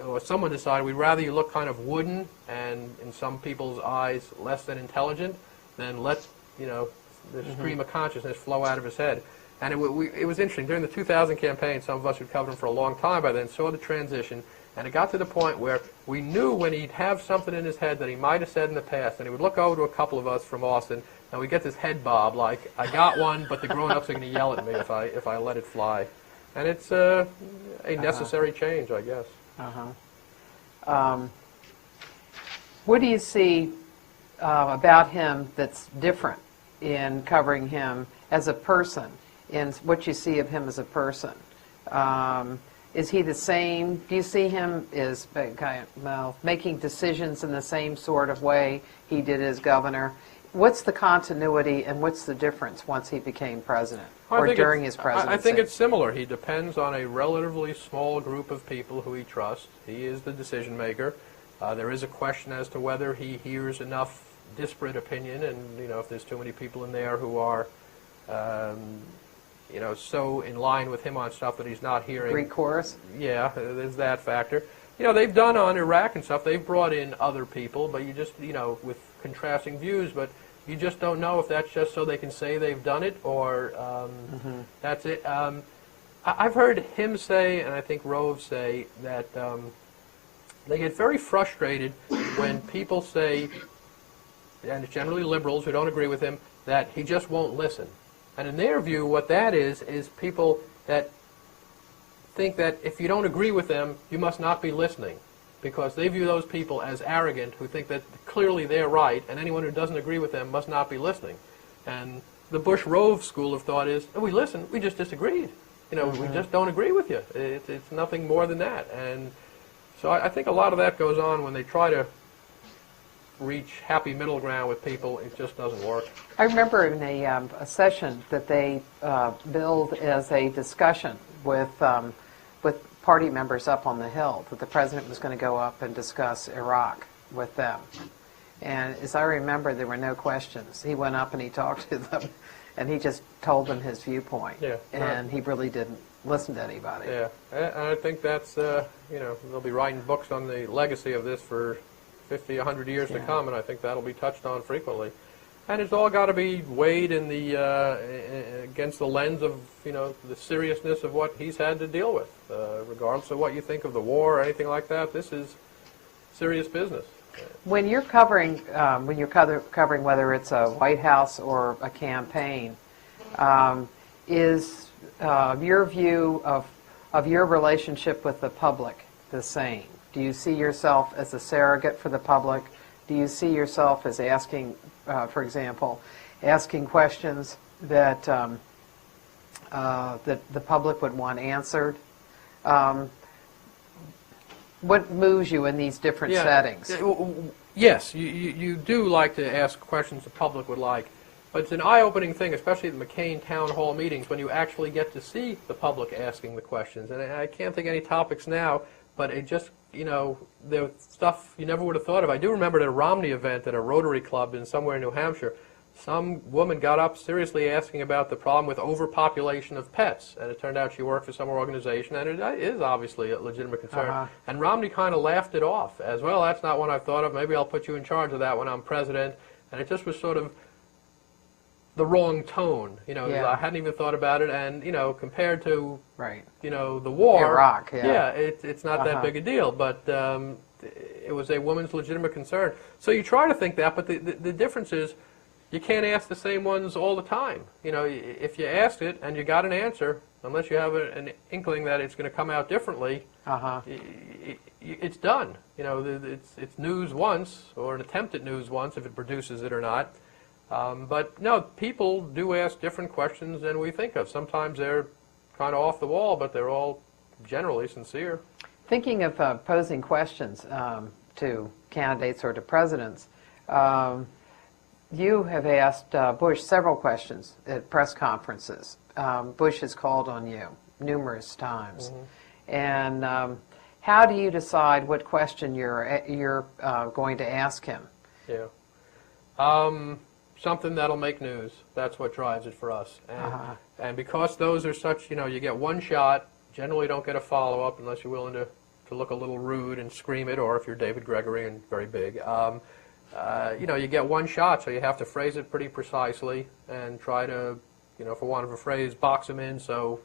or someone decided, we'd rather you look kind of wooden and in some people's eyes less than intelligent than let, the stream of consciousness flow out of his head. And it was interesting. During the 2000 campaign, some of us who'd covered him for a long time by then saw the transition, and it got to the point where we knew when he'd have something in his head that he might have said in the past, and he would look over to a couple of us from Austin, and we'd get this head bob, like, I got one, but the grown-ups are going to yell at me if I let it fly. And it's a necessary change, I guess. What do you see about him that's different in covering him as a person, in what you see of him as a person? Is he the same? Do you see him as making decisions in the same sort of way he did as governor? What's the continuity and what's the difference once he became president or during his presidency? I think it's similar. He depends on a relatively small group of people who he trusts. He is the decision maker. There is a question as to whether he hears enough disparate opinion, and if there's too many people in there who are so in line with him on stuff that he's not hearing. Recourse? Yeah, there's that factor. They've done on Iraq and stuff, they've brought in other people, but you just, with contrasting views, but you just don't know if that's just so they can say they've done it or that's it. I've heard him say, and I think Rove say, that they get very frustrated when people say, and it's generally liberals who don't agree with him, that he just won't listen. And in their view, what that is people that think that if you don't agree with them, you must not be listening, because they view those people as arrogant who think that clearly they're right, and anyone who doesn't agree with them must not be listening. And the Bush-Rove school of thought is, oh, we listened, we just disagreed. We just don't agree with you. It's nothing more than that. And so I think a lot of that goes on when they try to reach happy middle ground with people. It just doesn't work. I remember in a session that they billed as a discussion with party members up on the Hill, that the president was going to go up and discuss Iraq with them. And as I remember, there were no questions. He went up and he talked to them, and he just told them his viewpoint. Yeah, and he really didn't listen to anybody. Yeah, and I think that's, they'll be writing books on the legacy of this for 50, 100 years to come, and I think that'll be touched on frequently. And it's all got to be weighed in the against the lens of the seriousness of what he's had to deal with. Regardless of what you think of the war or anything like that, this is serious business. When you're covering whether it's a White House or a campaign, is your view of your relationship with the public the same? Do you see yourself as a surrogate for the public? Do you see yourself as asking, for example, asking questions that that the public would want answered? What moves you in these different settings? Yes, you do like to ask questions the public would like, but it's an eye-opening thing, especially at the McCain town hall meetings, when you actually get to see the public asking the questions. And I can't think of any topics now, but it just, there was stuff you never would have thought of. I do remember at a Romney event at a Rotary Club in somewhere in New Hampshire, some woman got up seriously asking about the problem with overpopulation of pets, and it turned out she worked for some organization, and it is obviously a legitimate concern. And Romney kind of laughed it off as, well, that's not one I've thought of, maybe I'll put you in charge of that when I'm president. And it just was sort of the wrong tone. I hadn't even thought about it, and, compared to, the war, Iraq, it's not that big a deal, but it was a woman's legitimate concern. So you try to think that, but the difference is, you can't ask the same ones all the time. If you asked it and you got an answer, unless you have an inkling that it's going to come out differently, it's done. It's news once, or an attempt at news once, if it produces it or not. But no, people do ask different questions than we think of. Sometimes they're kind of off the wall, but they're all generally sincere. Thinking of posing questions to candidates or to presidents, you have asked Bush several questions at press conferences. Bush has called on you numerous times. And how do you decide what question you're going to ask him? Something that'll make news. That's what drives it for us. And because those are such, you get one shot, generally don't get a follow-up unless you're willing to look a little rude and scream it, or if you're David Gregory and very big. You get one shot, so you have to phrase it pretty precisely and try to, for want of a phrase, box him in so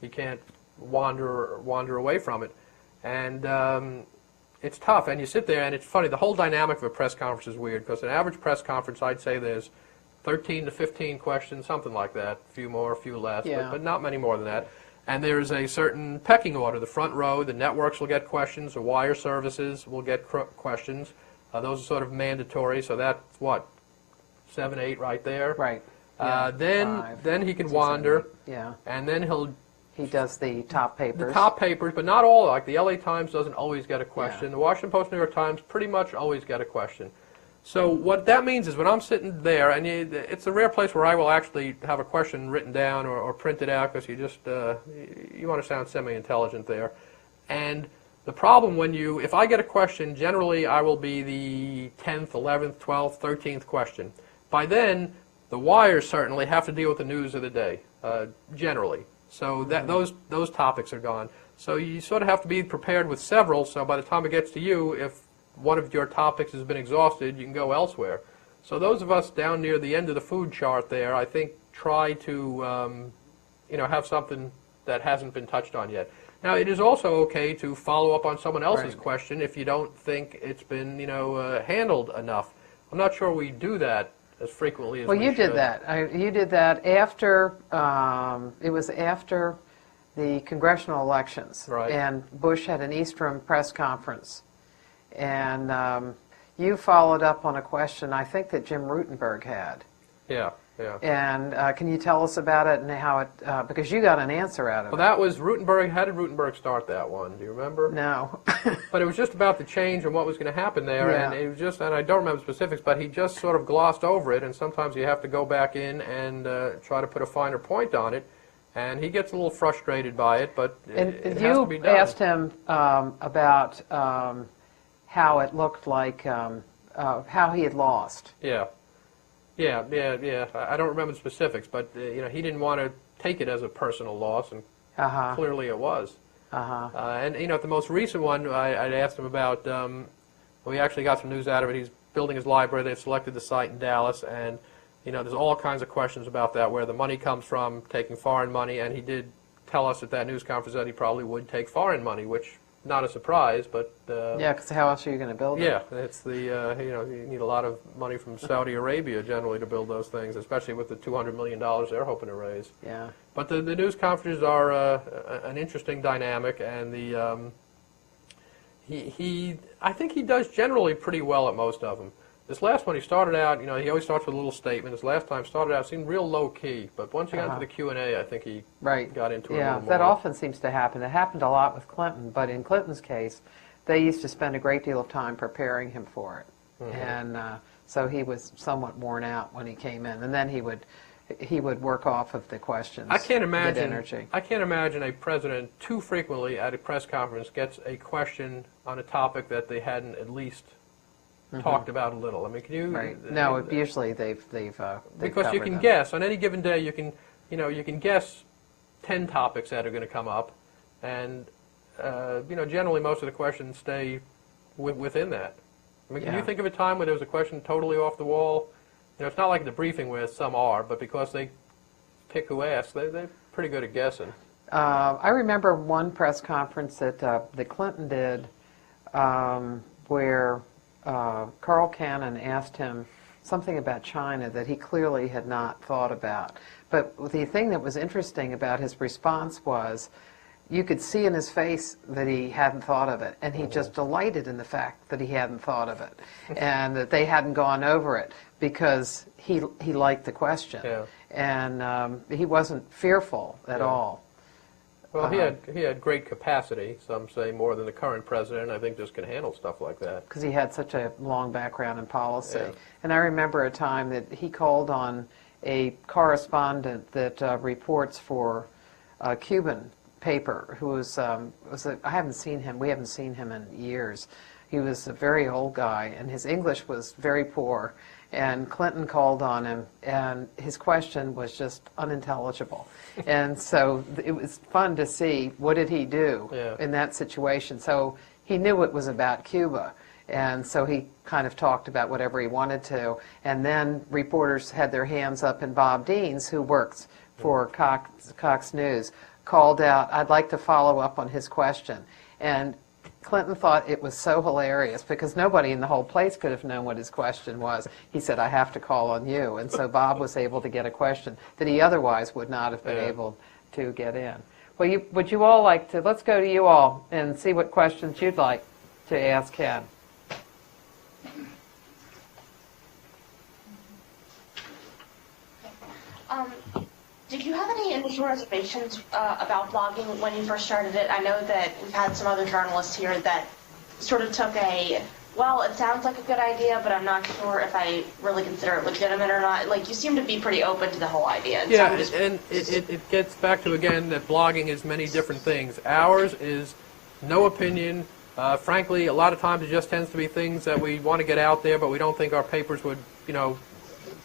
he can't wander away from it. And it's tough, and you sit there, and it's funny, the whole dynamic of a press conference is weird, because an average press conference, I'd say there's 13 to 15 questions, something like that, a few more, a few less, but not many more than that. And there's a certain pecking order. The front row, the networks will get questions, the wire services will get questions. Those are sort of mandatory, so that's what, 7, 8 right there. Right. Then he can wander, and then he does the top papers. The top papers, but not all. Like the LA Times doesn't always get a question. The Washington Post, New York Times pretty much always get a question. So what that means is when I'm sitting there, and it's a rare place where I will actually have a question written down or printed out, because you want to sound semi-intelligent there. And the problem if I get a question, generally I will be the 10th, 11th, 12th, 13th question. By then, the wires certainly have to deal with the news of the day, generally. So those topics are gone. So you sort of have to be prepared with several, so by the time it gets to you, if one of your topics has been exhausted, you can go elsewhere. So those of us down near the end of the food chart there, I think, try to have something that hasn't been touched on yet. Now, it is also okay to follow up on someone else's question if you don't think it's been, handled enough. I'm not sure we do that as frequently as we should. Well, you did that. You did that after, it was after the congressional elections. Right. And Bush had an East Room press conference. And you followed up on a question, I think, that Jim Rutenberg had. Yeah. And can you tell us about it and how it, because you got an answer out of it. Well, that was Rutenberg. How did Rutenberg start that one? Do you remember? No. But it was just about the change and what was going to happen there, and it was just, and I don't remember the specifics, but he just sort of glossed over it, and sometimes you have to go back in and try to put a finer point on it, and he gets a little frustrated by it, but it has to be done. You asked him about how it looked like, how he had lost. Yeah. I don't remember the specifics, but he didn't want to take it as a personal loss, and clearly it was. And at the most recent one, I'd asked him about. We actually got some news out of it. He's building his library. They've selected the site in Dallas, and there's all kinds of questions about that, where the money comes from, taking foreign money, and he did tell us at that news conference that he probably would take foreign money, which. Not a surprise, but yeah, because how else are you going to build it? Yeah, it's the you need a lot of money from Saudi Arabia generally to build those things, especially with the $200 million they're hoping to raise. Yeah. But the news conferences are an interesting dynamic, and I think he does generally pretty well at most of them. This last one, he started out, he always starts with a little statement. His last time started out, seemed real low-key, but once he got into the Q&A, I think he got into it a little more. Yeah, that often seems to happen. It happened a lot with Clinton, but in Clinton's case, they used to spend a great deal of time preparing him for it. And so he was somewhat worn out when he came in, and then he would work off of the questions. I can't with energy. imagine a president too frequently at a press conference gets a question on a topic that they hadn't at least talked about a little. I mean, can you? Right. No, usually they've because you covered can them. guess on any given day. You can guess 10 topics that are going to come up, and generally most of the questions stay within that. I mean, can you think of a time where there was a question totally off the wall? It's not like the briefing where some are, but because they pick who asks, they're pretty good at guessing. I remember one press conference that Clinton did where Carl Cannon asked him something about China that he clearly had not thought about. But the thing that was interesting about his response was you could see in his face that he hadn't thought of it, and he just delighted in the fact that he hadn't thought of it and that they hadn't gone over it because he liked the question. Yeah. And he wasn't fearful at all. Well, he had great capacity. Some say more than the current president. I think just can handle stuff like that. Because he had such a long background in policy. Yeah. And I remember a time that he called on a correspondent that reports for a Cuban paper who was I haven't seen him. We haven't seen him in years. He was a very old guy, and his English was very poor. And Clinton called on him, and his question was just unintelligible. And so it was fun to see what did he do in that situation. So he knew it was about Cuba, and so he kind of talked about whatever he wanted to. And then reporters had their hands up, and Bob Deans, who works for Cox News, called out, "I'd like to follow up on his question." And Clinton thought it was so hilarious because nobody in the whole place could have known what his question was. He said, "I have to call on you." And so Bob was able to get a question that he otherwise would not have been able to get in. Well, would you all like to, let's go to you all and see what questions you'd like to ask Ken. Did you have any initial reservations about blogging when you first started it? I know that we've had some other journalists here that sort of took well, it sounds like a good idea, but I'm not sure if I really consider it legitimate or not. Like, you seem to be pretty open to the whole idea. And yeah, and it gets back to, again, that blogging is many different things. Ours is no opinion. Frankly, a lot of times it just tends to be things that we want to get out there, but we don't think our papers would,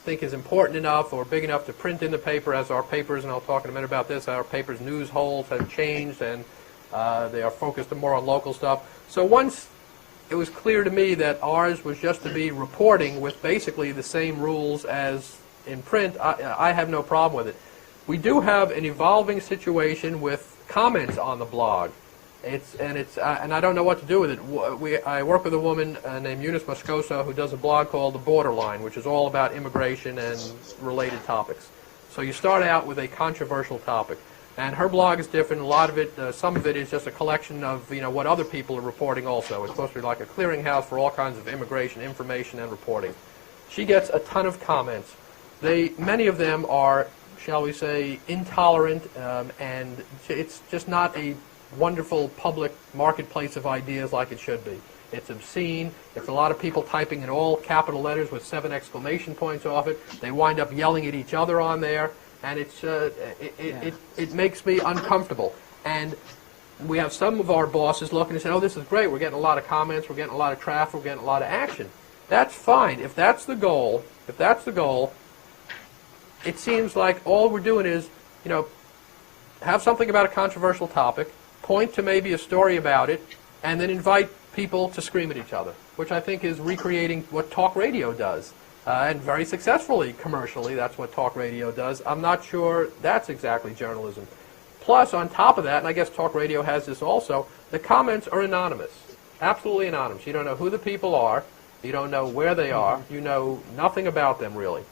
think is important enough or big enough to print in the paper, as our papers, and I'll talk in a minute about this, our papers' news holes have changed, and they are focused more on local stuff. So once it was clear to me that ours was just to be reporting with basically the same rules as in print, I have no problem with it. We do have an evolving situation with comments on the blog. And I don't know what to do with it. I work with a woman named Eunice Moscoso who does a blog called The Borderline, which is all about immigration and related topics. So you start out with a controversial topic, and her blog is different. A lot of it, some of it is just a collection of what other people are reporting. Also, it's supposed to be like a clearinghouse for all kinds of immigration information and reporting. She gets a ton of comments. Many of them are, shall we say, intolerant, and it's just not a wonderful public marketplace of ideas like it should be. It's obscene. It's a lot of people typing in all capital letters with 7 exclamation points off it. They wind up yelling at each other on there, and it makes me uncomfortable. And we have some of our bosses looking and saying, "Oh, this is great. We're getting a lot of comments. We're getting a lot of traffic. We're getting a lot of action." That's fine. If that's the goal, it seems like all we're doing is, have something about a controversial topic, point to maybe a story about it, and then invite people to scream at each other, which I think is recreating what talk radio does. And very successfully, commercially, that's what talk radio does. I'm not sure that's exactly journalism. Plus, on top of that, and I guess talk radio has this also, the comments are anonymous, absolutely anonymous. You don't know who the people are. You don't know where they are. You know nothing about them, really.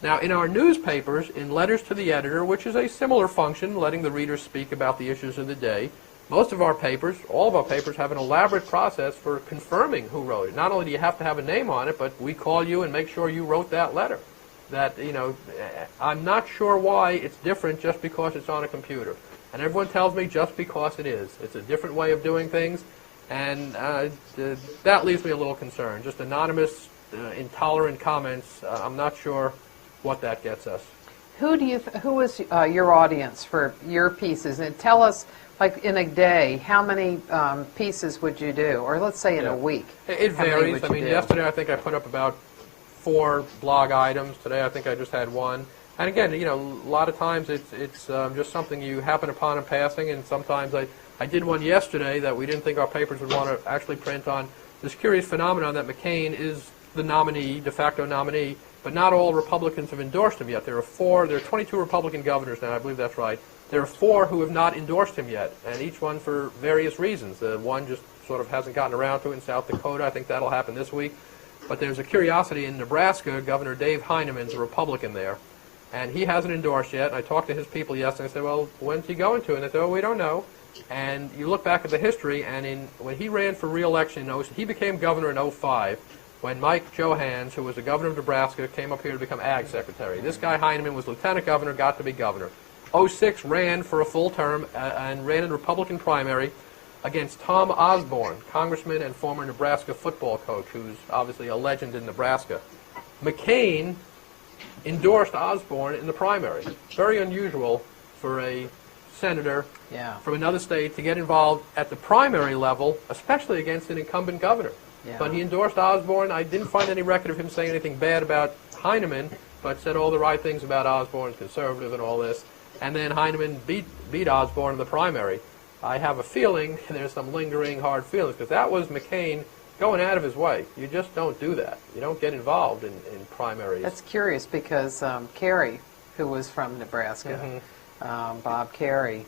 Now, in our newspapers, in letters to the editor, which is a similar function, letting the reader speak about the issues of the day, most of our papers, all of our papers, have an elaborate process for confirming who wrote it. Not only do you have to have a name on it, but we call you and make sure you wrote that letter. That, you know, I'm not sure why it's different just because it's on a computer. And everyone tells me just because it is. It's a different way of doing things, and that leaves me a little concerned. Just anonymous, intolerant comments, I'm not sure what that gets us. Who is your audience for your pieces? And tell us, like in a day, how many pieces would you do? Or let's say in a week. It how many varies. would I you mean, do? yesterday I think I put up about 4 blog items. Today I think I just had 1. And again, you know, a lot of times it's just something you happen upon in passing, and sometimes I did one yesterday that we didn't think our papers would want to actually print on this curious phenomenon that McCain is the nominee, de facto nominee, but not all Republicans have endorsed him yet. There are 22 Republican governors now, I believe that's right. There are 4 who have not endorsed him yet, and each one for various reasons. One just sort of hasn't gotten around to it in South Dakota. I think that'll happen this week. But there's a curiosity in Nebraska. Governor Dave Heineman's a Republican there, and he hasn't endorsed yet. And I talked to his people yesterday. I said, well, when's he going to? And they said, oh, we don't know. And you look back at the history, and when he ran for re-election, he became governor in 2005 when Mike Johans, who was the governor of Nebraska, came up here to become ag secretary. This guy Heineman was lieutenant governor, got to be governor. 2006 ran for a full term and ran in the Republican primary against Tom Osborne, congressman and former Nebraska football coach, who's obviously a legend in Nebraska. McCain endorsed Osborne in the primary. Very unusual for a senator from another state to get involved at the primary level, especially against an incumbent governor. Yeah. But he endorsed Osborne. I didn't find any record of him saying anything bad about Heineman, but said all the right things about Osborne's conservative and all this. And then Heineman beat Osborne in the primary. I have a feeling there's some lingering hard feelings, because that was McCain going out of his way. You just don't do that. You don't get involved in primaries. That's curious because Kerry, who was from Nebraska, Bob Kerry,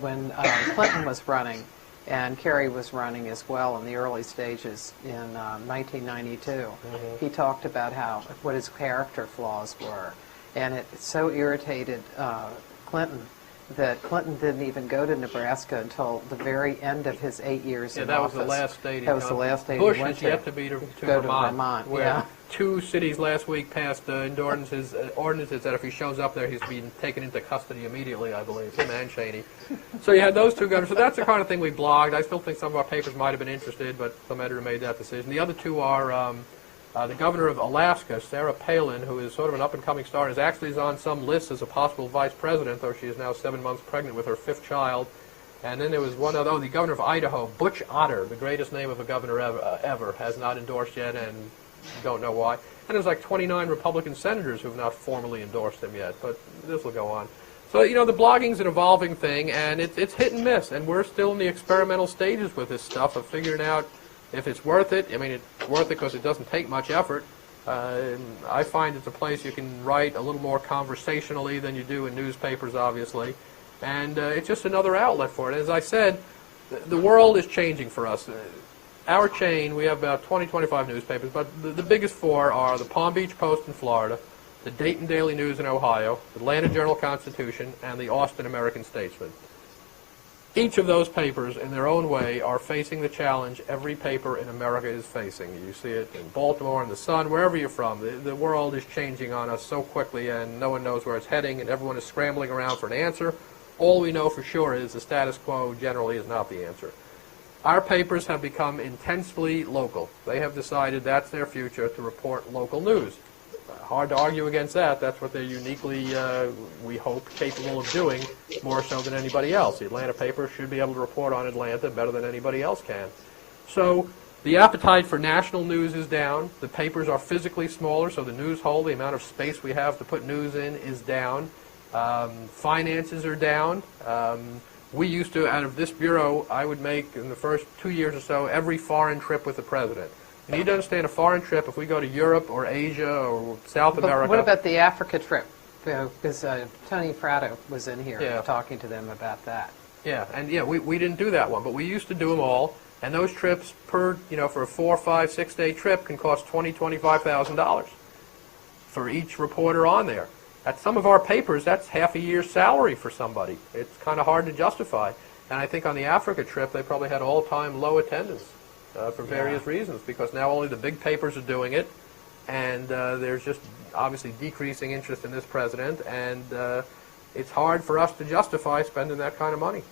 when Clinton was running, and Kerry was running as well in the early stages in 1992, he talked about what his character flaws were. And it so irritated Clinton that Clinton didn't even go to Nebraska until the very end of his 8 years in office. That was the last state. That was the last state Bush he went has to. yet to be to Go Vermont, to where yeah. 2 cities last week passed ordinances that if he shows up there, he's being taken into custody immediately, I believe, him and Cheney. So you had those 2 governors. So that's the kind of thing we blogged. I still think some of our papers might have been interested, but some editor made that decision. The other 2 are the governor of Alaska, Sarah Palin, who is sort of an up-and-coming star, is actually on some list as a possible vice president, though she is now 7 months pregnant with her 5th child. And then there was one other, the governor of Idaho, Butch Otter, the greatest name of a governor ever, has not endorsed yet, and don't know why. And there's like 29 Republican senators who have not formally endorsed him yet, but this will go on. So, you know, the blogging's an evolving thing, and it's hit and miss, and we're still in the experimental stages with this stuff of figuring out if it's worth it. I mean, it's worth it because it doesn't take much effort. I find it's a place you can write a little more conversationally than you do in newspapers, obviously. And it's just another outlet for it. As I said, the world is changing for us. Our chain, we have about 20, 25 newspapers, but the biggest 4 are the Palm Beach Post in Florida, the Dayton Daily News in Ohio, the Atlanta Journal-Constitution, and the Austin American-Statesman. Each of those papers, in their own way, are facing the challenge every paper in America is facing. You see it in Baltimore, in the Sun, wherever you're from. The world is changing on us so quickly, and no one knows where it's heading, and everyone is scrambling around for an answer. All we know for sure is the status quo generally is not the answer. Our papers have become intensely local. They have decided that's their future, to report local news. Hard to argue against that. That's what they're uniquely, we hope, capable of doing, more so than anybody else. The Atlanta paper should be able to report on Atlanta better than anybody else can. So the appetite for national news is down. The papers are physically smaller, so the news hole, the amount of space we have to put news in, is down. Finances are down. We used to, out of this bureau, I would make, in the first 2 years or so, every foreign trip with the president. You need to understand a foreign trip, if we go to Europe or Asia or South America. What about the Africa trip? Because Tony Fratto was in here talking to them about that. Yeah, and we didn't do that one, but we used to do them all. And those trips for a 4, 5, 6 day trip can cost $20,000, $25,000 for each reporter on there. At some of our papers, that's half a year's salary for somebody. It's kind of hard to justify. And I think on the Africa trip, they probably had all-time low attendance for various reasons, because now only the big papers are doing it, and there's just obviously decreasing interest in this president, and it's hard for us to justify spending that kind of money.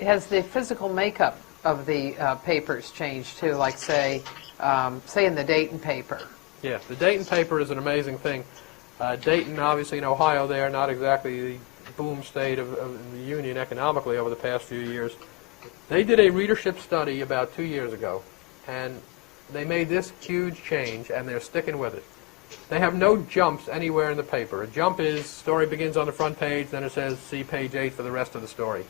Has the physical makeup of the papers changed too? Like say in the Dayton paper. Yeah, the Dayton paper is an amazing thing. Dayton, obviously in Ohio, they are not exactly the boom state of the Union economically over the past few years. They did a readership study about 2 years ago, and they made this huge change, and they're sticking with it. They have no jumps anywhere in the paper. A jump is, story begins on the front page, then it says, see page 8 for the rest of the story.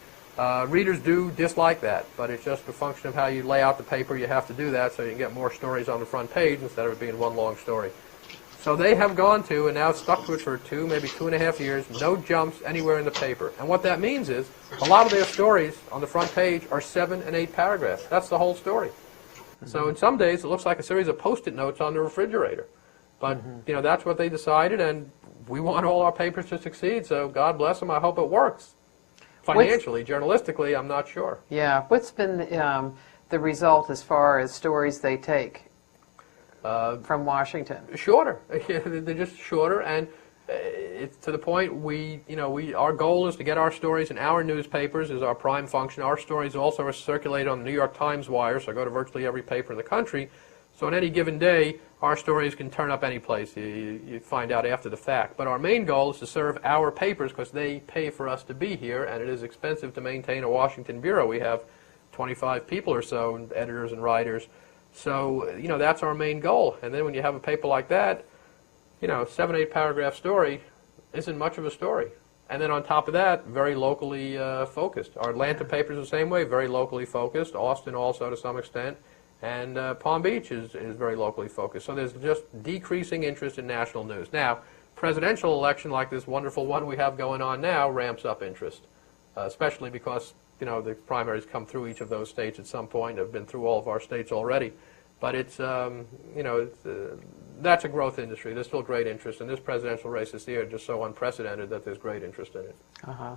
Readers do dislike that, but it's just a function of how you lay out the paper. You have to do that so you can get more stories on the front page instead of it being one long story. So they have gone to, and now stuck to it for 2, maybe 2.5 years, no jumps anywhere in the paper. And what that means is a lot of their stories on the front page are 7 and 8 paragraphs. That's the whole story. So in some days, it looks like a series of Post-it notes on the refrigerator. But, you know, that's what they decided, and we want all our papers to succeed, so God bless them. I hope it works. Financially, journalistically, I'm not sure. Yeah. What's been the result as far as stories they take from Washington? Shorter. They're just shorter, and it's to the point our goal is to get our stories in our newspapers is our prime function. Our stories also are circulated on the New York Times wire, so I go to virtually every paper in the country. So on any given day, our stories can turn up any place. You find out after the fact. But our main goal is to serve our papers because they pay for us to be here, and it is expensive to maintain a Washington bureau. We have 25 people or so, and editors and writers. So, that's our main goal. And then when you have a paper like that, 7, 8 paragraph story isn't much of a story. And then on top of that, very locally focused. Our Atlanta paper is the same way, very locally focused. Austin also to some extent. And Palm Beach is very locally focused. So there's just decreasing interest in national news. Now, presidential election like this wonderful one we have going on now ramps up interest, especially because, the primaries come through each of those states at some point. Have been through all of our states already. But it's, that's a growth industry. There's still great interest. And this presidential race this year is just so unprecedented that there's great interest in it. Uh-huh.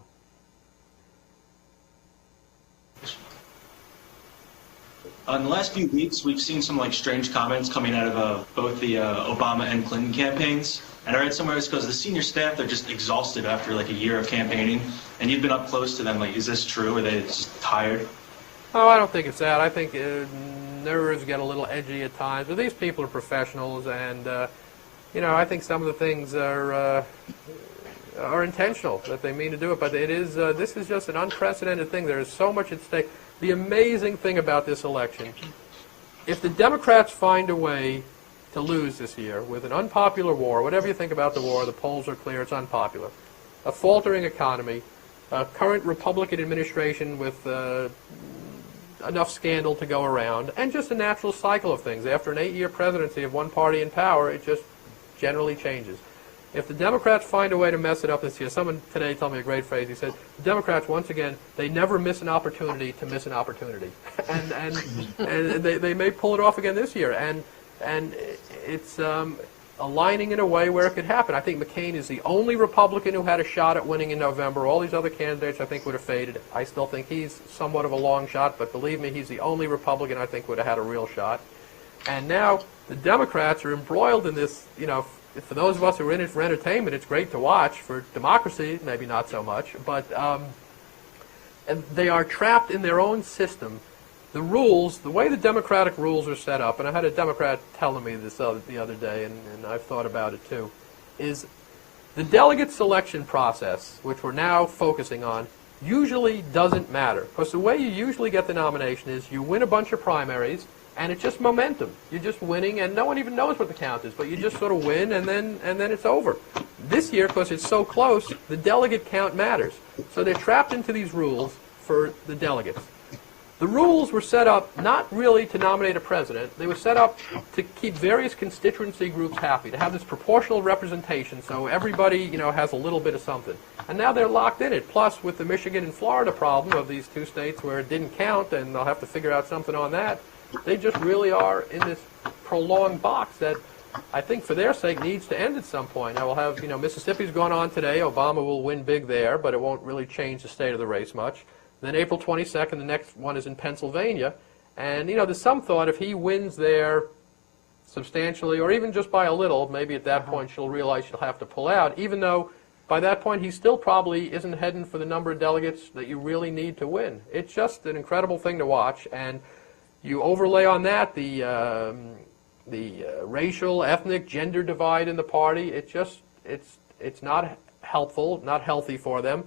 In the last few weeks, we've seen some strange comments coming out of both the Obama and Clinton campaigns. And I read somewhere it's because the senior staff, they're just exhausted after a year of campaigning. And you've been up close to them. Is this true? Are they just tired? Oh, I don't think it's that. I think nerves get a little edgy at times. But these people are professionals, and I think some of the things are intentional, that they mean to do it. But it is this is just an unprecedented thing. There is so much at stake. The amazing thing about this election, if the Democrats find a way to lose this year with an unpopular war, whatever you think about the war, the polls are clear, it's unpopular, a faltering economy, a current Republican administration with enough scandal to go around, and just a natural cycle of things. After an 8-year presidency of one party in power, it just generally changes. If the Democrats find a way to mess it up this year, someone today told me a great phrase. He said, the Democrats, once again, they never miss an opportunity to miss an opportunity. and they may pull it off again this year. And it's aligning in a way where it could happen. I think McCain is the only Republican who had a shot at winning in November. All these other candidates, I think, would have faded. I still think he's somewhat of a long shot, but believe me, he's the only Republican I think would have had a real shot. And now the Democrats are embroiled in this, for those of us who are in it for entertainment, it's great to watch. For democracy, maybe not so much. But and they are trapped in their own system. The rules, the way the Democratic rules are set up, and I had a Democrat telling me this the other day, and I've thought about it too, is the delegate selection process, which we're now focusing on, usually doesn't matter. Because the way you usually get the nomination is you win a bunch of primaries, and it's just momentum. You're just winning, and no one even knows what the count is, but you just sort of win, and then it's over. This year, because it's so close, the delegate count matters. So they're trapped into these rules for the delegates. The rules were set up not really to nominate a president. They were set up to keep various constituency groups happy, to have this proportional representation so everybody, has a little bit of something. And now they're locked in it. Plus, with the Michigan and Florida problem of these 2 states where it didn't count, and they'll have to figure out something on that, they just really are in this prolonged box that I think for their sake, needs to end at some point. Now we'll have, Mississippi's gone on today. Obama will win big there, but it won't really change the state of the race much. Then April 22nd, the next one is in Pennsylvania. And, there's some thought if he wins there substantially, or even just by a little, maybe at that point she'll realize she'll have to pull out, even though by that point he still probably isn't heading for the number of delegates that you really need to win. It's just an incredible thing to watch, and you overlay on that the racial, ethnic, gender divide in the party. It's not helpful, not healthy for them.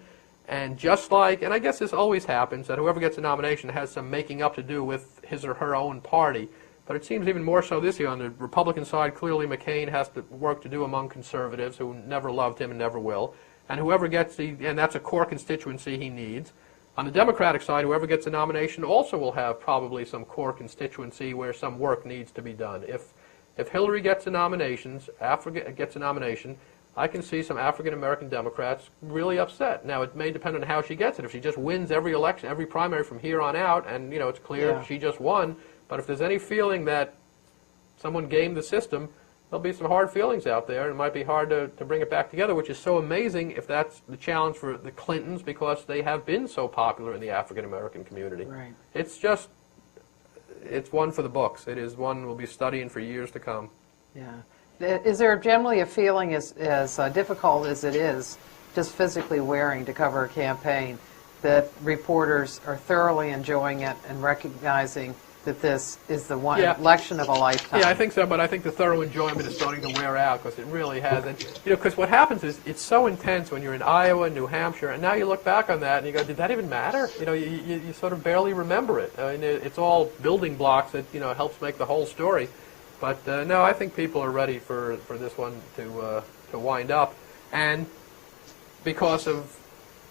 And just like, and I guess this always happens, that whoever gets a nomination has some making up to do with his or her own party. But it seems even more so this year. On the Republican side, clearly McCain has to work to do among conservatives who never loved him and never will. And whoever gets and that's a core constituency he needs. On the Democratic side, whoever gets a nomination also will have probably some core constituency where some work needs to be done. If Hillary gets a nomination, I can see some African-American Democrats really upset. Now, it may depend on how she gets it. If she just wins every election, every primary from here on out, and, it's clear she just won, but if there's any feeling that someone gamed the system, there'll be some hard feelings out there, and it might be hard to bring it back together, which is so amazing if that's the challenge for the Clintons, because they have been so popular in the African-American community. Right. It's one for the books. It is one we'll be studying for years to come. Yeah. Is there generally a feeling as difficult as it is, just physically wearing to cover a campaign, that reporters are thoroughly enjoying it and recognizing that this is the one election of a lifetime? Yeah, I think so, but I think the thorough enjoyment is starting to wear out, because it really has. And, because what happens is it's so intense when you're in Iowa, New Hampshire, and now you look back on that and you go, did that even matter? You sort of barely remember it. I mean, it's all building blocks that, helps make the whole story. But, no, I think people are ready for this one to wind up. And because of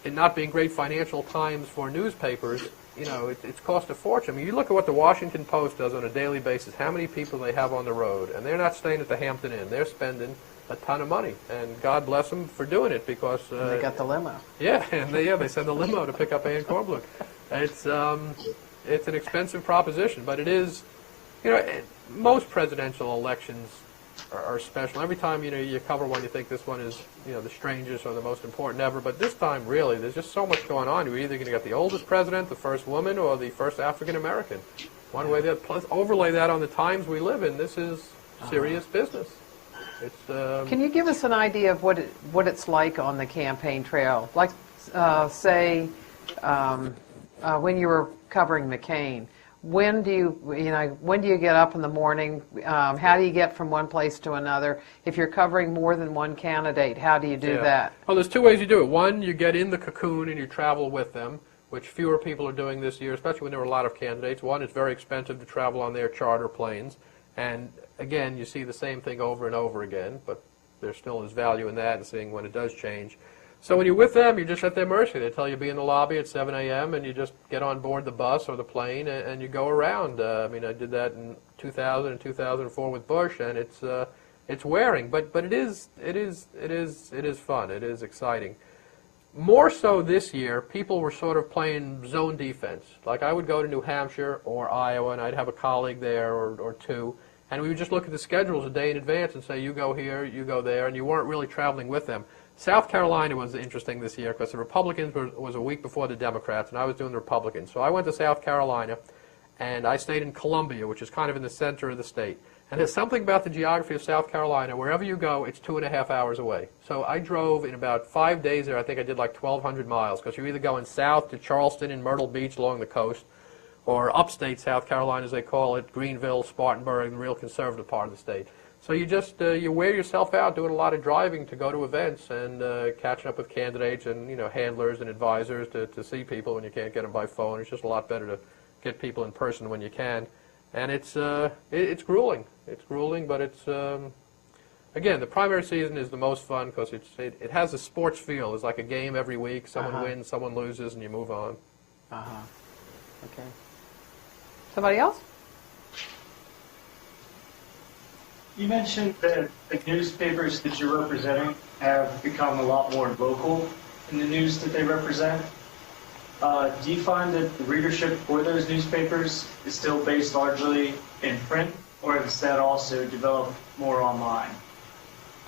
it not being great financial times for newspapers, it's cost a fortune. I mean, you look at what the Washington Post does on a daily basis, how many people they have on the road, and they're not staying at the Hampton Inn. They're spending a ton of money, and God bless them for doing it, because... they got the limo. Yeah, and they send the limo to pick up Ann Kornblum. It's an expensive proposition, but it is, most presidential elections are special. Every time, you cover one, you think this one is, the strangest or the most important ever. But this time, really, there's just so much going on. You're either going to get the oldest president, the first woman, or the first African-American. One way or the other. Plus, overlay that on the times we live in. This is serious business. It's. Can you give us an idea of what it's like on the campaign trail? Like, say, when you were covering McCain. When do you get up in the morning? How do you get from one place to another? If you're covering more than one candidate, how do you do that? Well, there's two ways you do it. One, you get in the cocoon and you travel with them, which fewer people are doing this year, especially when there are a lot of candidates. One, it's very expensive to travel on their charter planes. And again, you see the same thing over and over again, but there still is value in that and seeing when it does change. So when you're with them, you're just at their mercy. They tell you to be in the lobby at 7 a.m. and you just get on board the bus or the plane and you go around. I did that in 2000 and 2004 with Bush, and it's wearing, but it is fun. It is exciting. More so this year, people were sort of playing zone defense. Like I would go to New Hampshire or Iowa, and I'd have a colleague there or two, and we would just look at the schedules a day in advance and say, you go here, you go there, and you weren't really traveling with them. South Carolina was interesting this year because the Republicans was a week before the Democrats, and I was doing the Republicans. So I went to South Carolina, and I stayed in Columbia, which is kind of in the center of the state. And there's something about the geography of South Carolina. Wherever you go, it's 2.5 hours away. So I drove in about 5 days there. I think I did like 1,200 miles because you're either going south to Charleston and Myrtle Beach along the coast, or upstate South Carolina, as they call it, Greenville, Spartanburg, the real conservative part of the state. So you just you wear yourself out doing a lot of driving to go to events and catching up with candidates and handlers and advisors to see people when you can't get them by phone. It's just a lot better to get people in person when you can, and it's grueling. It's grueling, but it's again, the primary season is the most fun because it has a sports feel. It's like a game every week. Someone wins, someone loses, and you move on. Okay. Somebody else? You mentioned that the newspapers that you're representing have become a lot more local in the news that they represent. Do you find that the readership for those newspapers is still based largely in print, or has that also developed more online?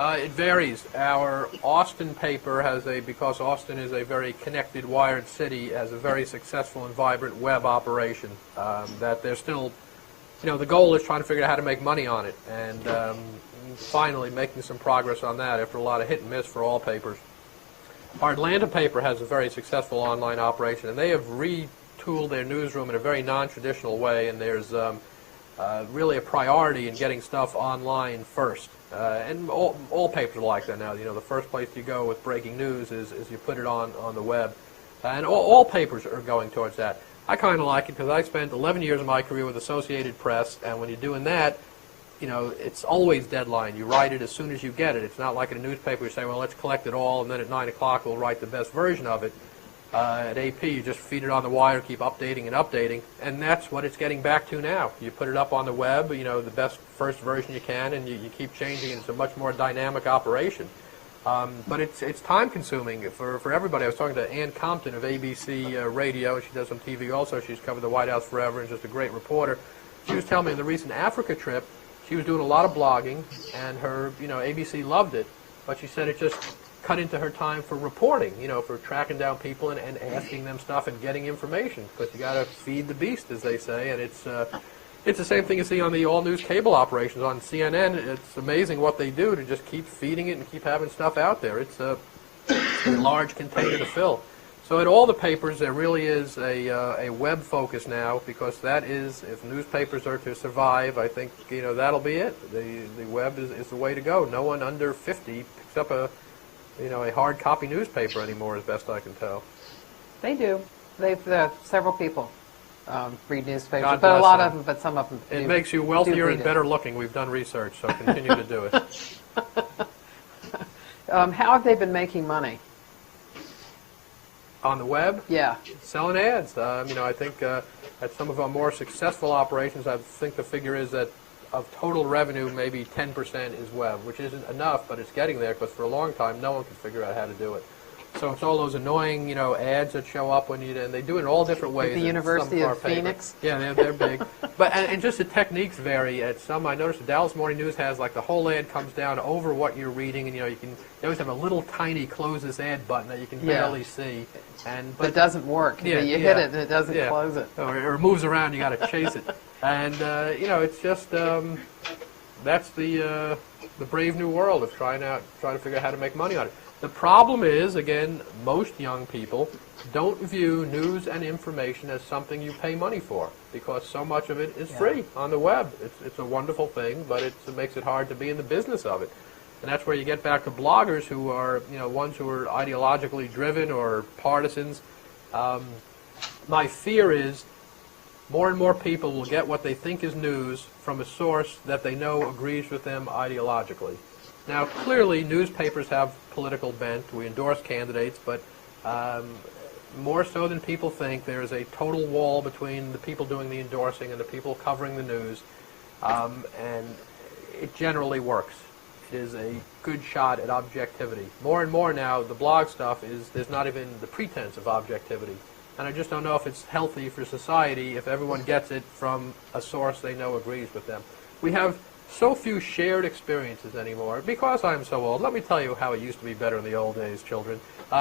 It varies. Our Austin paper has because Austin is a very connected, wired city, has a very successful and vibrant web operation. That they're still, the goal is trying to figure out how to make money on it, and finally making some progress on that after a lot of hit and miss for all papers. Our Atlanta paper has a very successful online operation, and they have retooled their newsroom in a very non-traditional way, and there's really a priority in getting stuff online first. And all papers are like that now. The first place you go with breaking news is you put it on the web. And all papers are going towards that. I kind of like it because I spent 11 years of my career with Associated Press, and when you're doing that, it's always deadline. You write it as soon as you get it. It's not like in a newspaper you say, well, let's collect it all, and then at 9 o'clock we'll write the best version of it. At AP, you just feed it on the wire, keep updating and updating, and that's what it's getting back to now. You put it up on the web, the best first version you can, and you keep changing it. It's a much more dynamic operation. But it's time-consuming for everybody. I was talking to Ann Compton of ABC Radio. She does some TV also. She's covered the White House forever and just a great reporter. She was telling me in the recent Africa trip, she was doing a lot of blogging, and her, ABC loved it, but she said it just cut into her time for reporting, for tracking down people and asking them stuff and getting information, because you got to feed the beast, as they say, and it's the same thing you see on the all-news cable operations on CNN. It's amazing what they do to just keep feeding it and keep having stuff out there. It's a large container to fill. So at all the papers, there really is a web focus now, because that is, if newspapers are to survive, I think, that'll be it. The web is the way to go. No one under 50 picks up a hard copy newspaper anymore, as best I can tell. They do. They've several people read newspapers, God but a bless lot them. of them, but some of them It do, makes you wealthier read and it. better looking. We've done research, so continue to do it. How have they been making money? On the web, Yeah. selling ads. I think at some of our more successful operations, I think the figure is that of total revenue, maybe 10% is web, which isn't enough, but it's getting there, because for a long time, no one could figure out how to do it. So it's all those annoying, ads that show up and they do it in all different ways. The in University some of our papers. Phoenix? Yeah, they're big. But and just the techniques vary. At some, I noticed the Dallas Morning News has, like, the whole ad comes down over what you're reading, and they always have a little tiny close this ad button that you can Yeah. barely see. But it doesn't work. Yeah, You yeah. hit it and it doesn't Yeah. close it. Or it moves around, you got to chase it. And it's just that's the brave new world of trying to figure out how to make money on it. The problem is, again, most young people don't view news and information as something you pay money for, because so much of it is free on the web. It's a wonderful thing, but it makes it hard to be in the business of it. And that's where you get back to bloggers who are, ones who are ideologically driven or partisans. My fear is more and more people will get what they think is news from a source that they know agrees with them ideologically. Now, clearly, newspapers have political bent. We endorse candidates, but more so than people think, there is a total wall between the people doing the endorsing and the people covering the news, and it generally works. It is a good shot at objectivity. More and more now, the blog stuff there's not even the pretense of objectivity. And I just don't know if it's healthy for society if everyone gets it from a source they know agrees with them. We have so few shared experiences anymore. Because I'm so old, let me tell you how it used to be better in the old days, children.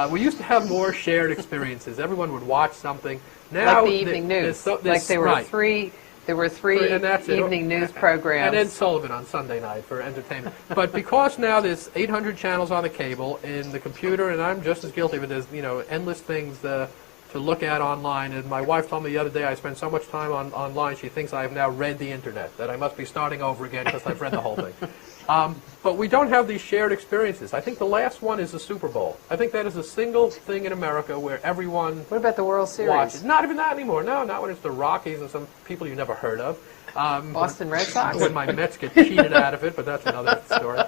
We used to have more shared experiences. Everyone would watch something. Now, Like the evening news. Like there were three And that's it. evening news programs. And Ed Sullivan on Sunday night for entertainment. But because now there's 800 channels on the cable, in the computer, and I'm just as guilty of it, there's endless things to look at online. And my wife told me the other day I spend so much time online, she thinks I have now read the internet, that I must be starting over again because I've read the whole thing. But we don't have these shared experiences. I think the last one is the Super Bowl. I think that is a single thing in America where everyone What about the World Series? watches. Not even that anymore. No, not when it's the Rockies and some people you never heard of. Boston Red Sox? When my Mets get cheated out of it, but that's another story.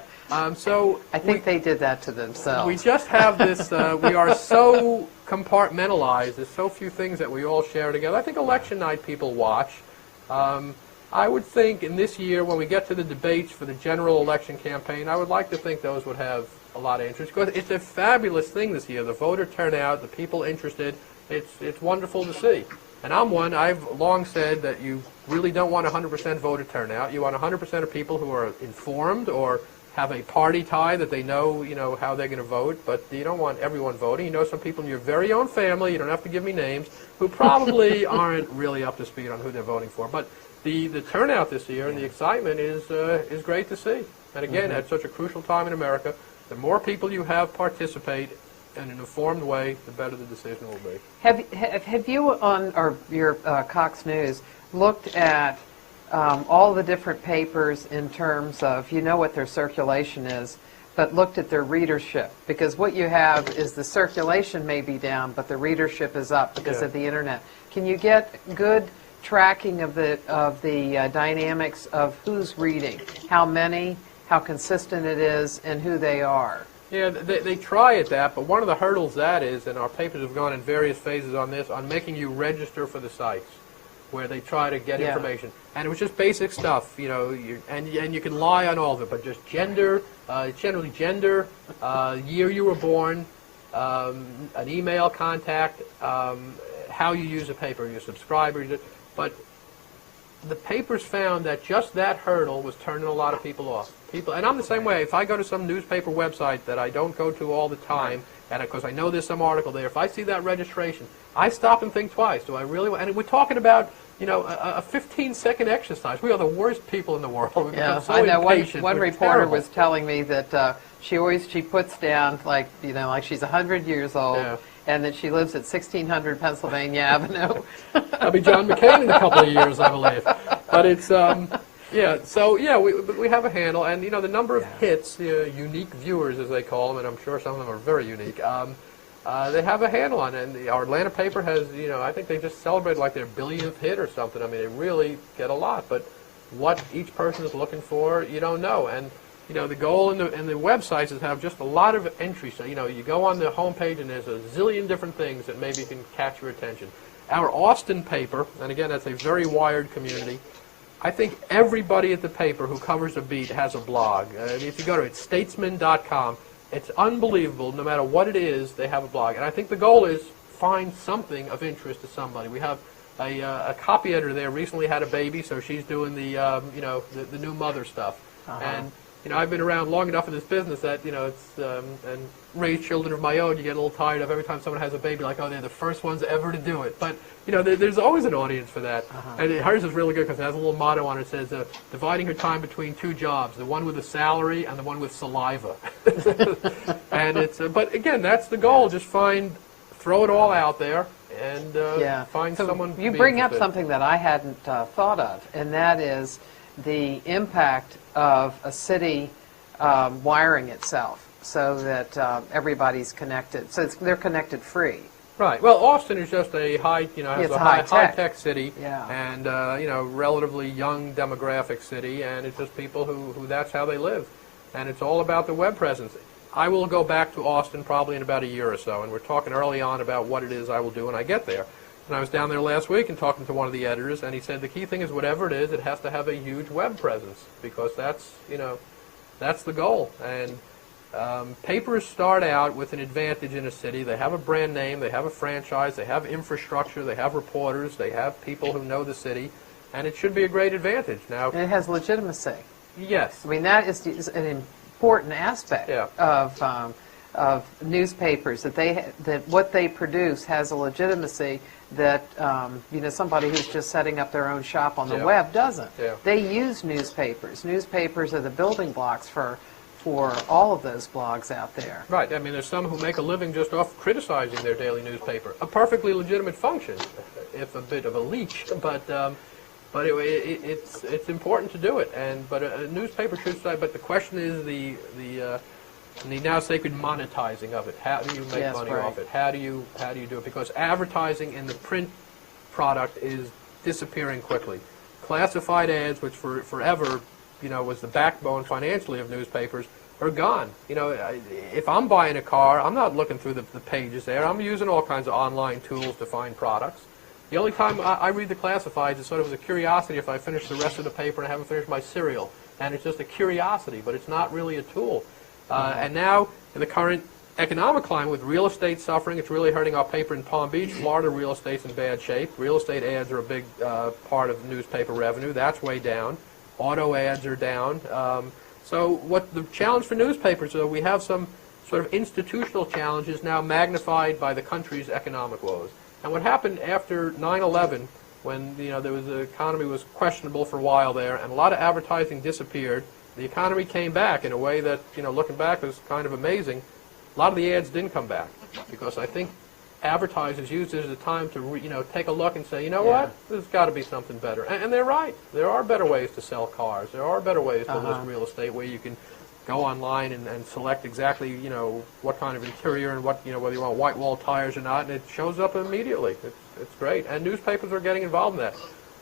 So I think they did that to themselves. we just have this, we are so compartmentalized. There's so few things that we all share together. I think election night people watch. I would think in this year, when we get to the debates for the general election campaign, I would like to think those would have a lot of interest, because it's a fabulous thing this year. The voter turnout, the people interested, it's wonderful to see. And I'm one, I've long said that you really don't want 100% voter turnout. You want 100% of people who are informed or have a party tie that they know, how they're going to vote, but you don't want everyone voting. You know some people in your very own family, you don't have to give me names, who probably aren't really up to speed on who they're voting for. But the turnout this year and the excitement is great to see. And again, at such a crucial time in America, the more people you have participate in an informed way, the better the decision will be. Have you on your Cox News looked at all the different papers in terms of, what their circulation is, but looked at their readership? Because what you have is the circulation may be down, but the readership is up because of the internet. Can you get good tracking of the dynamics of who's reading, how many, how consistent it is, and who they are? Yeah, they try at that, but one of the hurdles that is, and our papers have gone in various phases on this, on making you register for the sites where they try to get information. And it was just basic stuff, and you can lie on all of it, but just gender, generally gender, year you were born, an email contact, how you use a paper, your subscribers. But the papers found that just that hurdle was turning a lot of people off. And I'm the same way. If I go to some newspaper website that I don't go to all the time, and because I know there's some article there, if I see that registration, I stop and think twice. Do I really want? And we're talking about, a 15-second exercise. We are the worst people in the world. We've become so I know impatient. one We're reporter terrible. was telling me that she puts down like she's 100 years old, and that she lives at 1600 Pennsylvania Avenue. I'll be John McCain in a couple of years, I believe. But it's we have a handle, and the number of hits, unique viewers as they call them, and I'm sure some of them are very unique. They have a handle on it, and our Atlanta paper has, I think they just celebrated like their billionth hit or something. I mean, they really get a lot, but what each person is looking for, you don't know. And the goal in the websites is to have just a lot of entries. So you go on the homepage and there's a zillion different things that maybe can catch your attention. Our Austin paper, and again, that's a very wired community. I think everybody at the paper who covers a beat has a blog. If you go to it, statesman.com, it's unbelievable. No matter what it is, they have a blog. And I think the goal is find something of interest to somebody. We have a copy editor there recently had a baby, so she's doing the new mother stuff. And I've been around long enough in this business that it's and raised children of my own. You get a little tired of every time someone has a baby, like, oh, they're the first ones ever to do it. But there's always an audience for that. And hers is really good because it has a little motto on it. It says, dividing her time between two jobs, the one with a salary and the one with saliva. And it's but again, that's the goal. Just throw it all out there and find someone. You bring up something that I hadn't thought of, and that is the impact of a city wiring itself so that everybody's connected. So they're connected free. Right. Well, Austin is just a high-tech city, and relatively young demographic city, and it's just people who that's how they live, and it's all about the web presence. I will go back to Austin probably in about a year or so, and we're talking early on about what it is I will do when I get there. And I was down there last week and talking to one of the editors, and he said the key thing is whatever it is, it has to have a huge web presence because that's the goal. And papers start out with an advantage in a city. They have a brand name, they have a franchise, they have infrastructure, they have reporters, they have people who know the city, and it should be a great advantage. Now, and it has legitimacy. Yes. I mean, that is an important aspect of newspapers, that what they produce has a legitimacy that somebody who's just setting up their own shop on the web doesn't. They use newspapers. Newspapers are the building blocks for all of those blogs out there. Right. I mean, there's some who make a living just off criticizing their daily newspaper. A perfectly legitimate function, if a bit of a leech, but it's important to do it. But a newspaper should say. But the question is the now sacred monetizing of it. How do you make money off it? How do you do it? Because advertising in the print product is disappearing quickly. Classified ads, which forever was the backbone financially of newspapers, are gone. If I'm buying a car, I'm not looking through the pages there. I'm using all kinds of online tools to find products. The only time I read the classifieds is sort of as a curiosity if I finish the rest of the paper and I haven't finished my cereal. And it's just a curiosity, but it's not really a tool. And now, in the current economic climate with real estate suffering. It's really hurting our paper in Palm Beach. Florida real estate's in bad shape. Real estate ads are a big part of newspaper revenue. That's way down. Auto ads are down. So what the challenge for newspapers, we have some sort of institutional challenges now magnified by the country's economic woes. And what happened after 9/11, when the economy was questionable for a while there, and a lot of advertising disappeared, the economy came back in a way that, looking back, was kind of amazing. A lot of the ads didn't come back because I think advertisers used it as a time to take a look and say, what, there's got to be something better. And they're right. There are better ways to sell cars. There are better ways to list real estate where you can go online and select exactly, what kind of interior and what, whether you want white wall tires or not, and it shows up immediately. It's great. And newspapers are getting involved in that.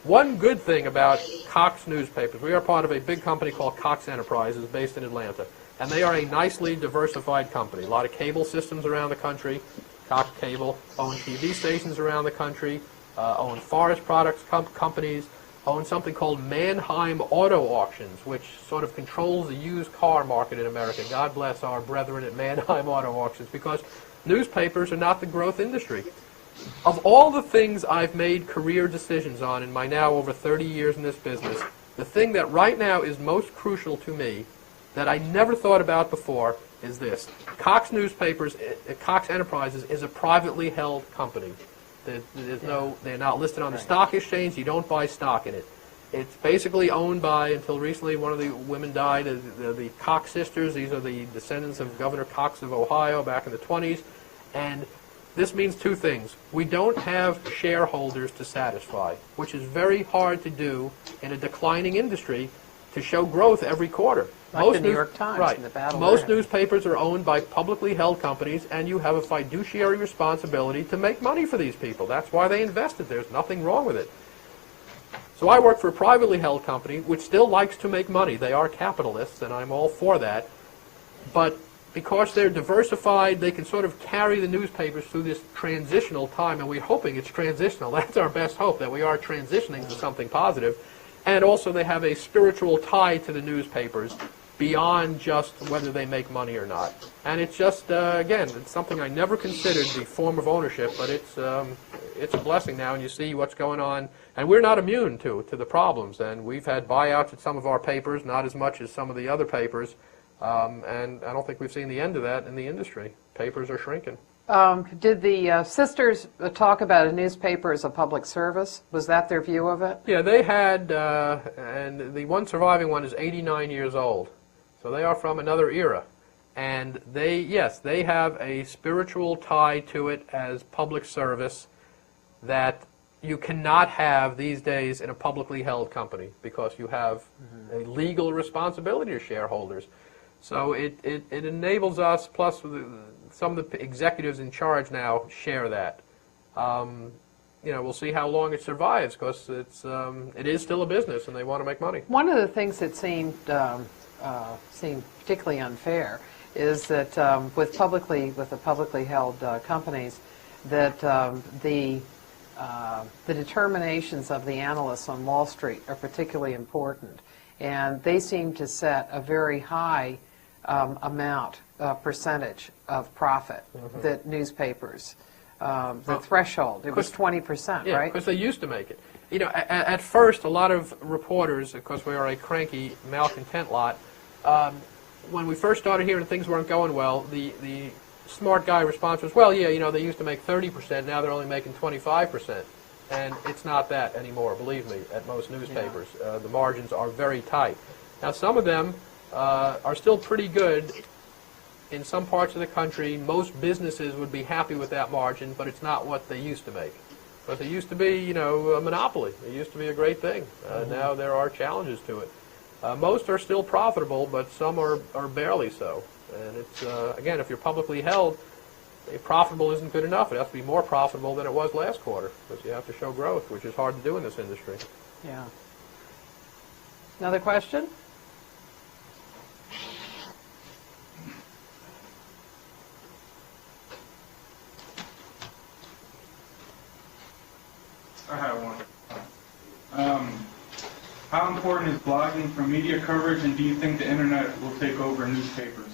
One good thing about Cox newspapers, we are part of a big company called Cox Enterprises based in Atlanta. And they are a nicely diversified company. A lot of cable systems around the country. Cox Cable own TV stations around the country, own forest products companies, own something called Mannheim Auto Auctions, which sort of controls the used car market in America. God bless our brethren at Mannheim Auto Auctions, because newspapers are not the growth industry. Of all the things I've made career decisions on in my now over 30 years in this business, the thing that right now is most crucial to me that I never thought about before is this. Cox Newspapers, Cox Enterprises is a privately held company. They're not listed on the stock exchange. You don't buy stock in it. It's basically owned by, until recently, one of the women died, the Cox sisters. These are the descendants of Governor Cox of Ohio back in the 20s. And this means two things. We don't have shareholders to satisfy, which is very hard to do in a declining industry, to show growth every quarter. Like the New York Times in the battle. Most newspapers are owned by publicly held companies, and you have a fiduciary responsibility to make money for these people. That's why they invested. There's nothing wrong with it. So I work for a privately held company, which still likes to make money. They are capitalists, and I'm all for that. But because they're diversified, they can sort of carry the newspapers through this transitional time, and we're hoping it's transitional. That's our best hope, that we are transitioning to something positive. And also they have a spiritual tie to the newspapers beyond just whether they make money or not. And it's just, again, it's something I never considered the form of ownership, but it's a blessing now, and you see what's going on. And we're not immune to the problems. And we've had buyouts at some of our papers, not as much as some of the other papers. And I don't think we've seen the end of that in the industry. Papers are shrinking. Did the sisters talk about a newspaper as a public service? Was that their view of it? Yeah, they had, and the one surviving one is 89 years old. So they are from another era. And they have a spiritual tie to it as public service that you cannot have these days in a publicly held company, because you have a legal responsibility to shareholders. So it enables us, plus some of the executives in charge now share that. We'll see how long it survives, because it is still a business and they want to make money. One of the things that seemed particularly unfair is that with the publicly held companies, that the determinations of the analysts on Wall Street are particularly important, and they seem to set a very high percentage of profit that newspapers, the threshold, it was 20%, yeah, right? Because they used to make it. At first, a lot of reporters, because we are a cranky, malcontent lot, when we first started hearing things weren't going well, the smart guy response was, well, yeah, they used to make 30%, now they're only making 25%. And it's not that anymore, believe me, at most newspapers. Yeah. The margins are very tight. Now, some of them are still pretty good. In some parts of the country, most businesses would be happy with that margin, but it's not what they used to make. But it used to be, a monopoly. It used to be a great thing. Now there are challenges to it. Most are still profitable, but some are barely so. And it's, again, if you're publicly held, profitable isn't good enough. It has to be more profitable than it was last quarter, because you have to show growth, which is hard to do in this industry. Yeah. Another question? I have one. How important is blogging for media coverage, and do you think the internet will take over newspapers?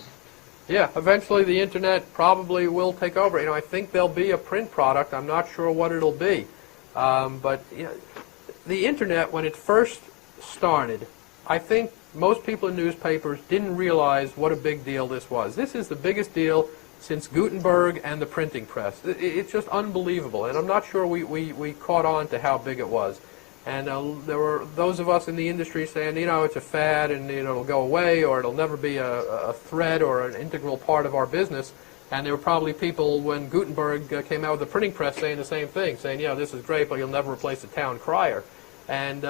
Yeah, eventually the internet probably will take over. I think there'll be a print product. I'm not sure what it'll be. But the internet, when it first started, I think most people in newspapers didn't realize what a big deal this was. This is the biggest deal since Gutenberg and the printing press. It's just unbelievable. And I'm not sure we caught on to how big it was. And there were those of us in the industry saying, it's a fad and it'll go away or it'll never be a thread or an integral part of our business. And there were probably people when Gutenberg came out with the printing press saying the same thing, saying, this is great, but you'll never replace the town crier. And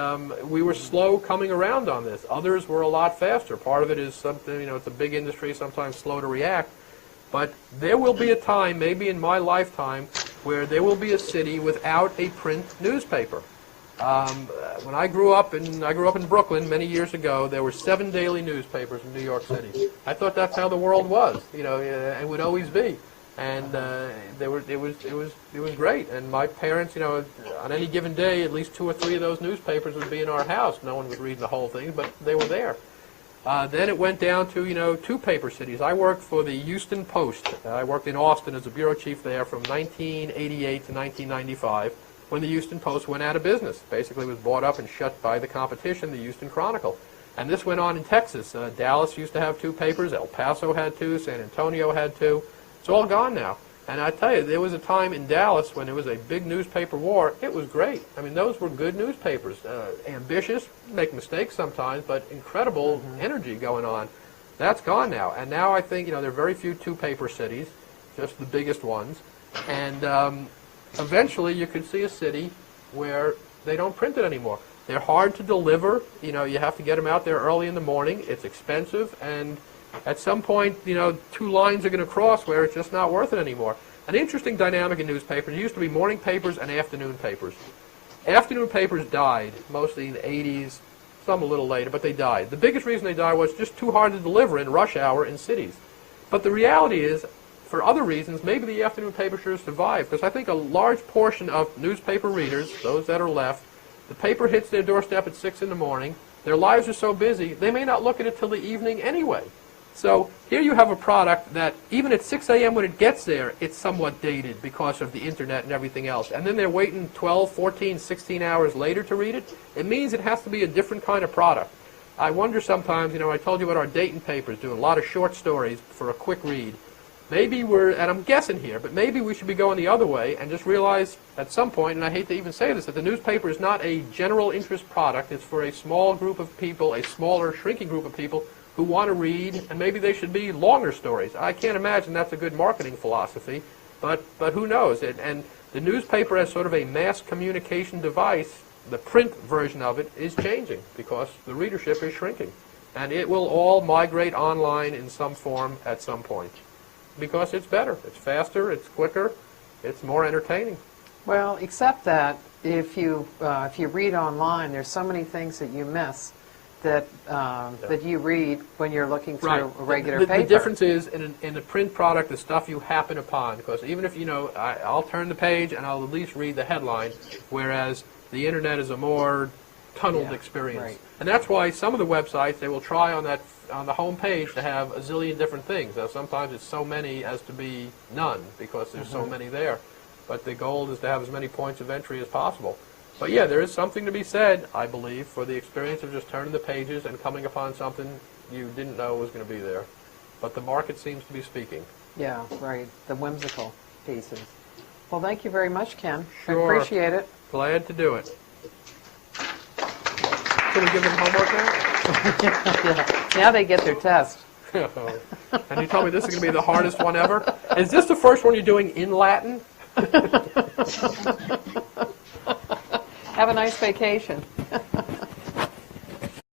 we were slow coming around on this. Others were a lot faster. Part of it is something, it's a big industry, sometimes slow to react. But there will be a time, maybe in my lifetime, where there will be a city without a print newspaper. When I grew up in Brooklyn many years ago, there were 7 daily newspapers in New York City. I thought that's how the world was, and would always be. And it was great. And my parents, on any given day, at least 2 or 3 of those newspapers would be in our house. No one was reading the whole thing, but they were there. Then it went down to 2 paper cities. I worked for the Houston Post. I worked in Austin as a bureau chief there from 1988 to 1995. When the Houston Post went out of business. Basically was bought up and shut by the competition, the Houston Chronicle. And this went on in Texas. Dallas used to have 2 papers. El Paso had 2. San Antonio had 2. It's all gone now. And I tell you, there was a time in Dallas when there was a big newspaper war. It was great. I mean, those were good newspapers. Ambitious, make mistakes sometimes, but incredible energy going on. That's gone now. And now I think, there are very few 2-paper cities, just the biggest ones. And eventually, you could see a city where they don't print it anymore. They're hard to deliver. You have to get them out there early in the morning. It's expensive, and at some point, 2 lines are going to cross where it's just not worth it anymore. An interesting dynamic in newspapers. There used to be morning papers and afternoon papers. Afternoon papers died, mostly in the 80s, some a little later, but they died. The biggest reason they died was just too hard to deliver in rush hour in cities. But the reality is, for other reasons, maybe the afternoon paper should have survived, because I think a large portion of newspaper readers, those that are left, the paper hits their doorstep at 6 in the morning, their lives are so busy, they may not look at it till the evening anyway. So here you have a product that even at 6 a.m. when it gets there, it's somewhat dated because of the internet and everything else. And then they're waiting 12, 14, 16 hours later to read it. It means it has to be a different kind of product. I wonder sometimes, I told you what our Dayton papers do, a lot of short stories for a quick read. Maybe and I'm guessing here, but maybe we should be going the other way and just realize at some point, and I hate to even say this, that the newspaper is not a general interest product. It's for a small group of people, a smaller, shrinking group of people who want to read, and maybe they should be longer stories. I can't imagine that's a good marketing philosophy, but who knows? And the newspaper as sort of a mass communication device, the print version of it is changing because the readership is shrinking. And it will all migrate online in some form at some point. Because it's better, it's faster, it's quicker, it's more entertaining. Well, except that if you read online, there's so many things that you miss that you read when you're looking through a regular paper. The difference is in the print product, the stuff you happen upon. Because even if I'll turn the page and I'll at least read the headline, whereas the internet is a more tunneled experience. Right. And that's why some of the websites, they will try on the home page to have a zillion different things. Now, sometimes it's so many as to be none because there's so many there. But the goal is to have as many points of entry as possible. But yeah, there is something to be said, I believe, for the experience of just turning the pages and coming upon something you didn't know was going to be there. But the market seems to be speaking. Yeah, right. The whimsical pieces. Well, thank you very much, Ken. Sure. I appreciate it. Glad to do it. Can we give them homework now? Yeah. Now they get their test. And you told me this is going to be the hardest one ever? Is this the first one you're doing in Latin? Have a nice vacation.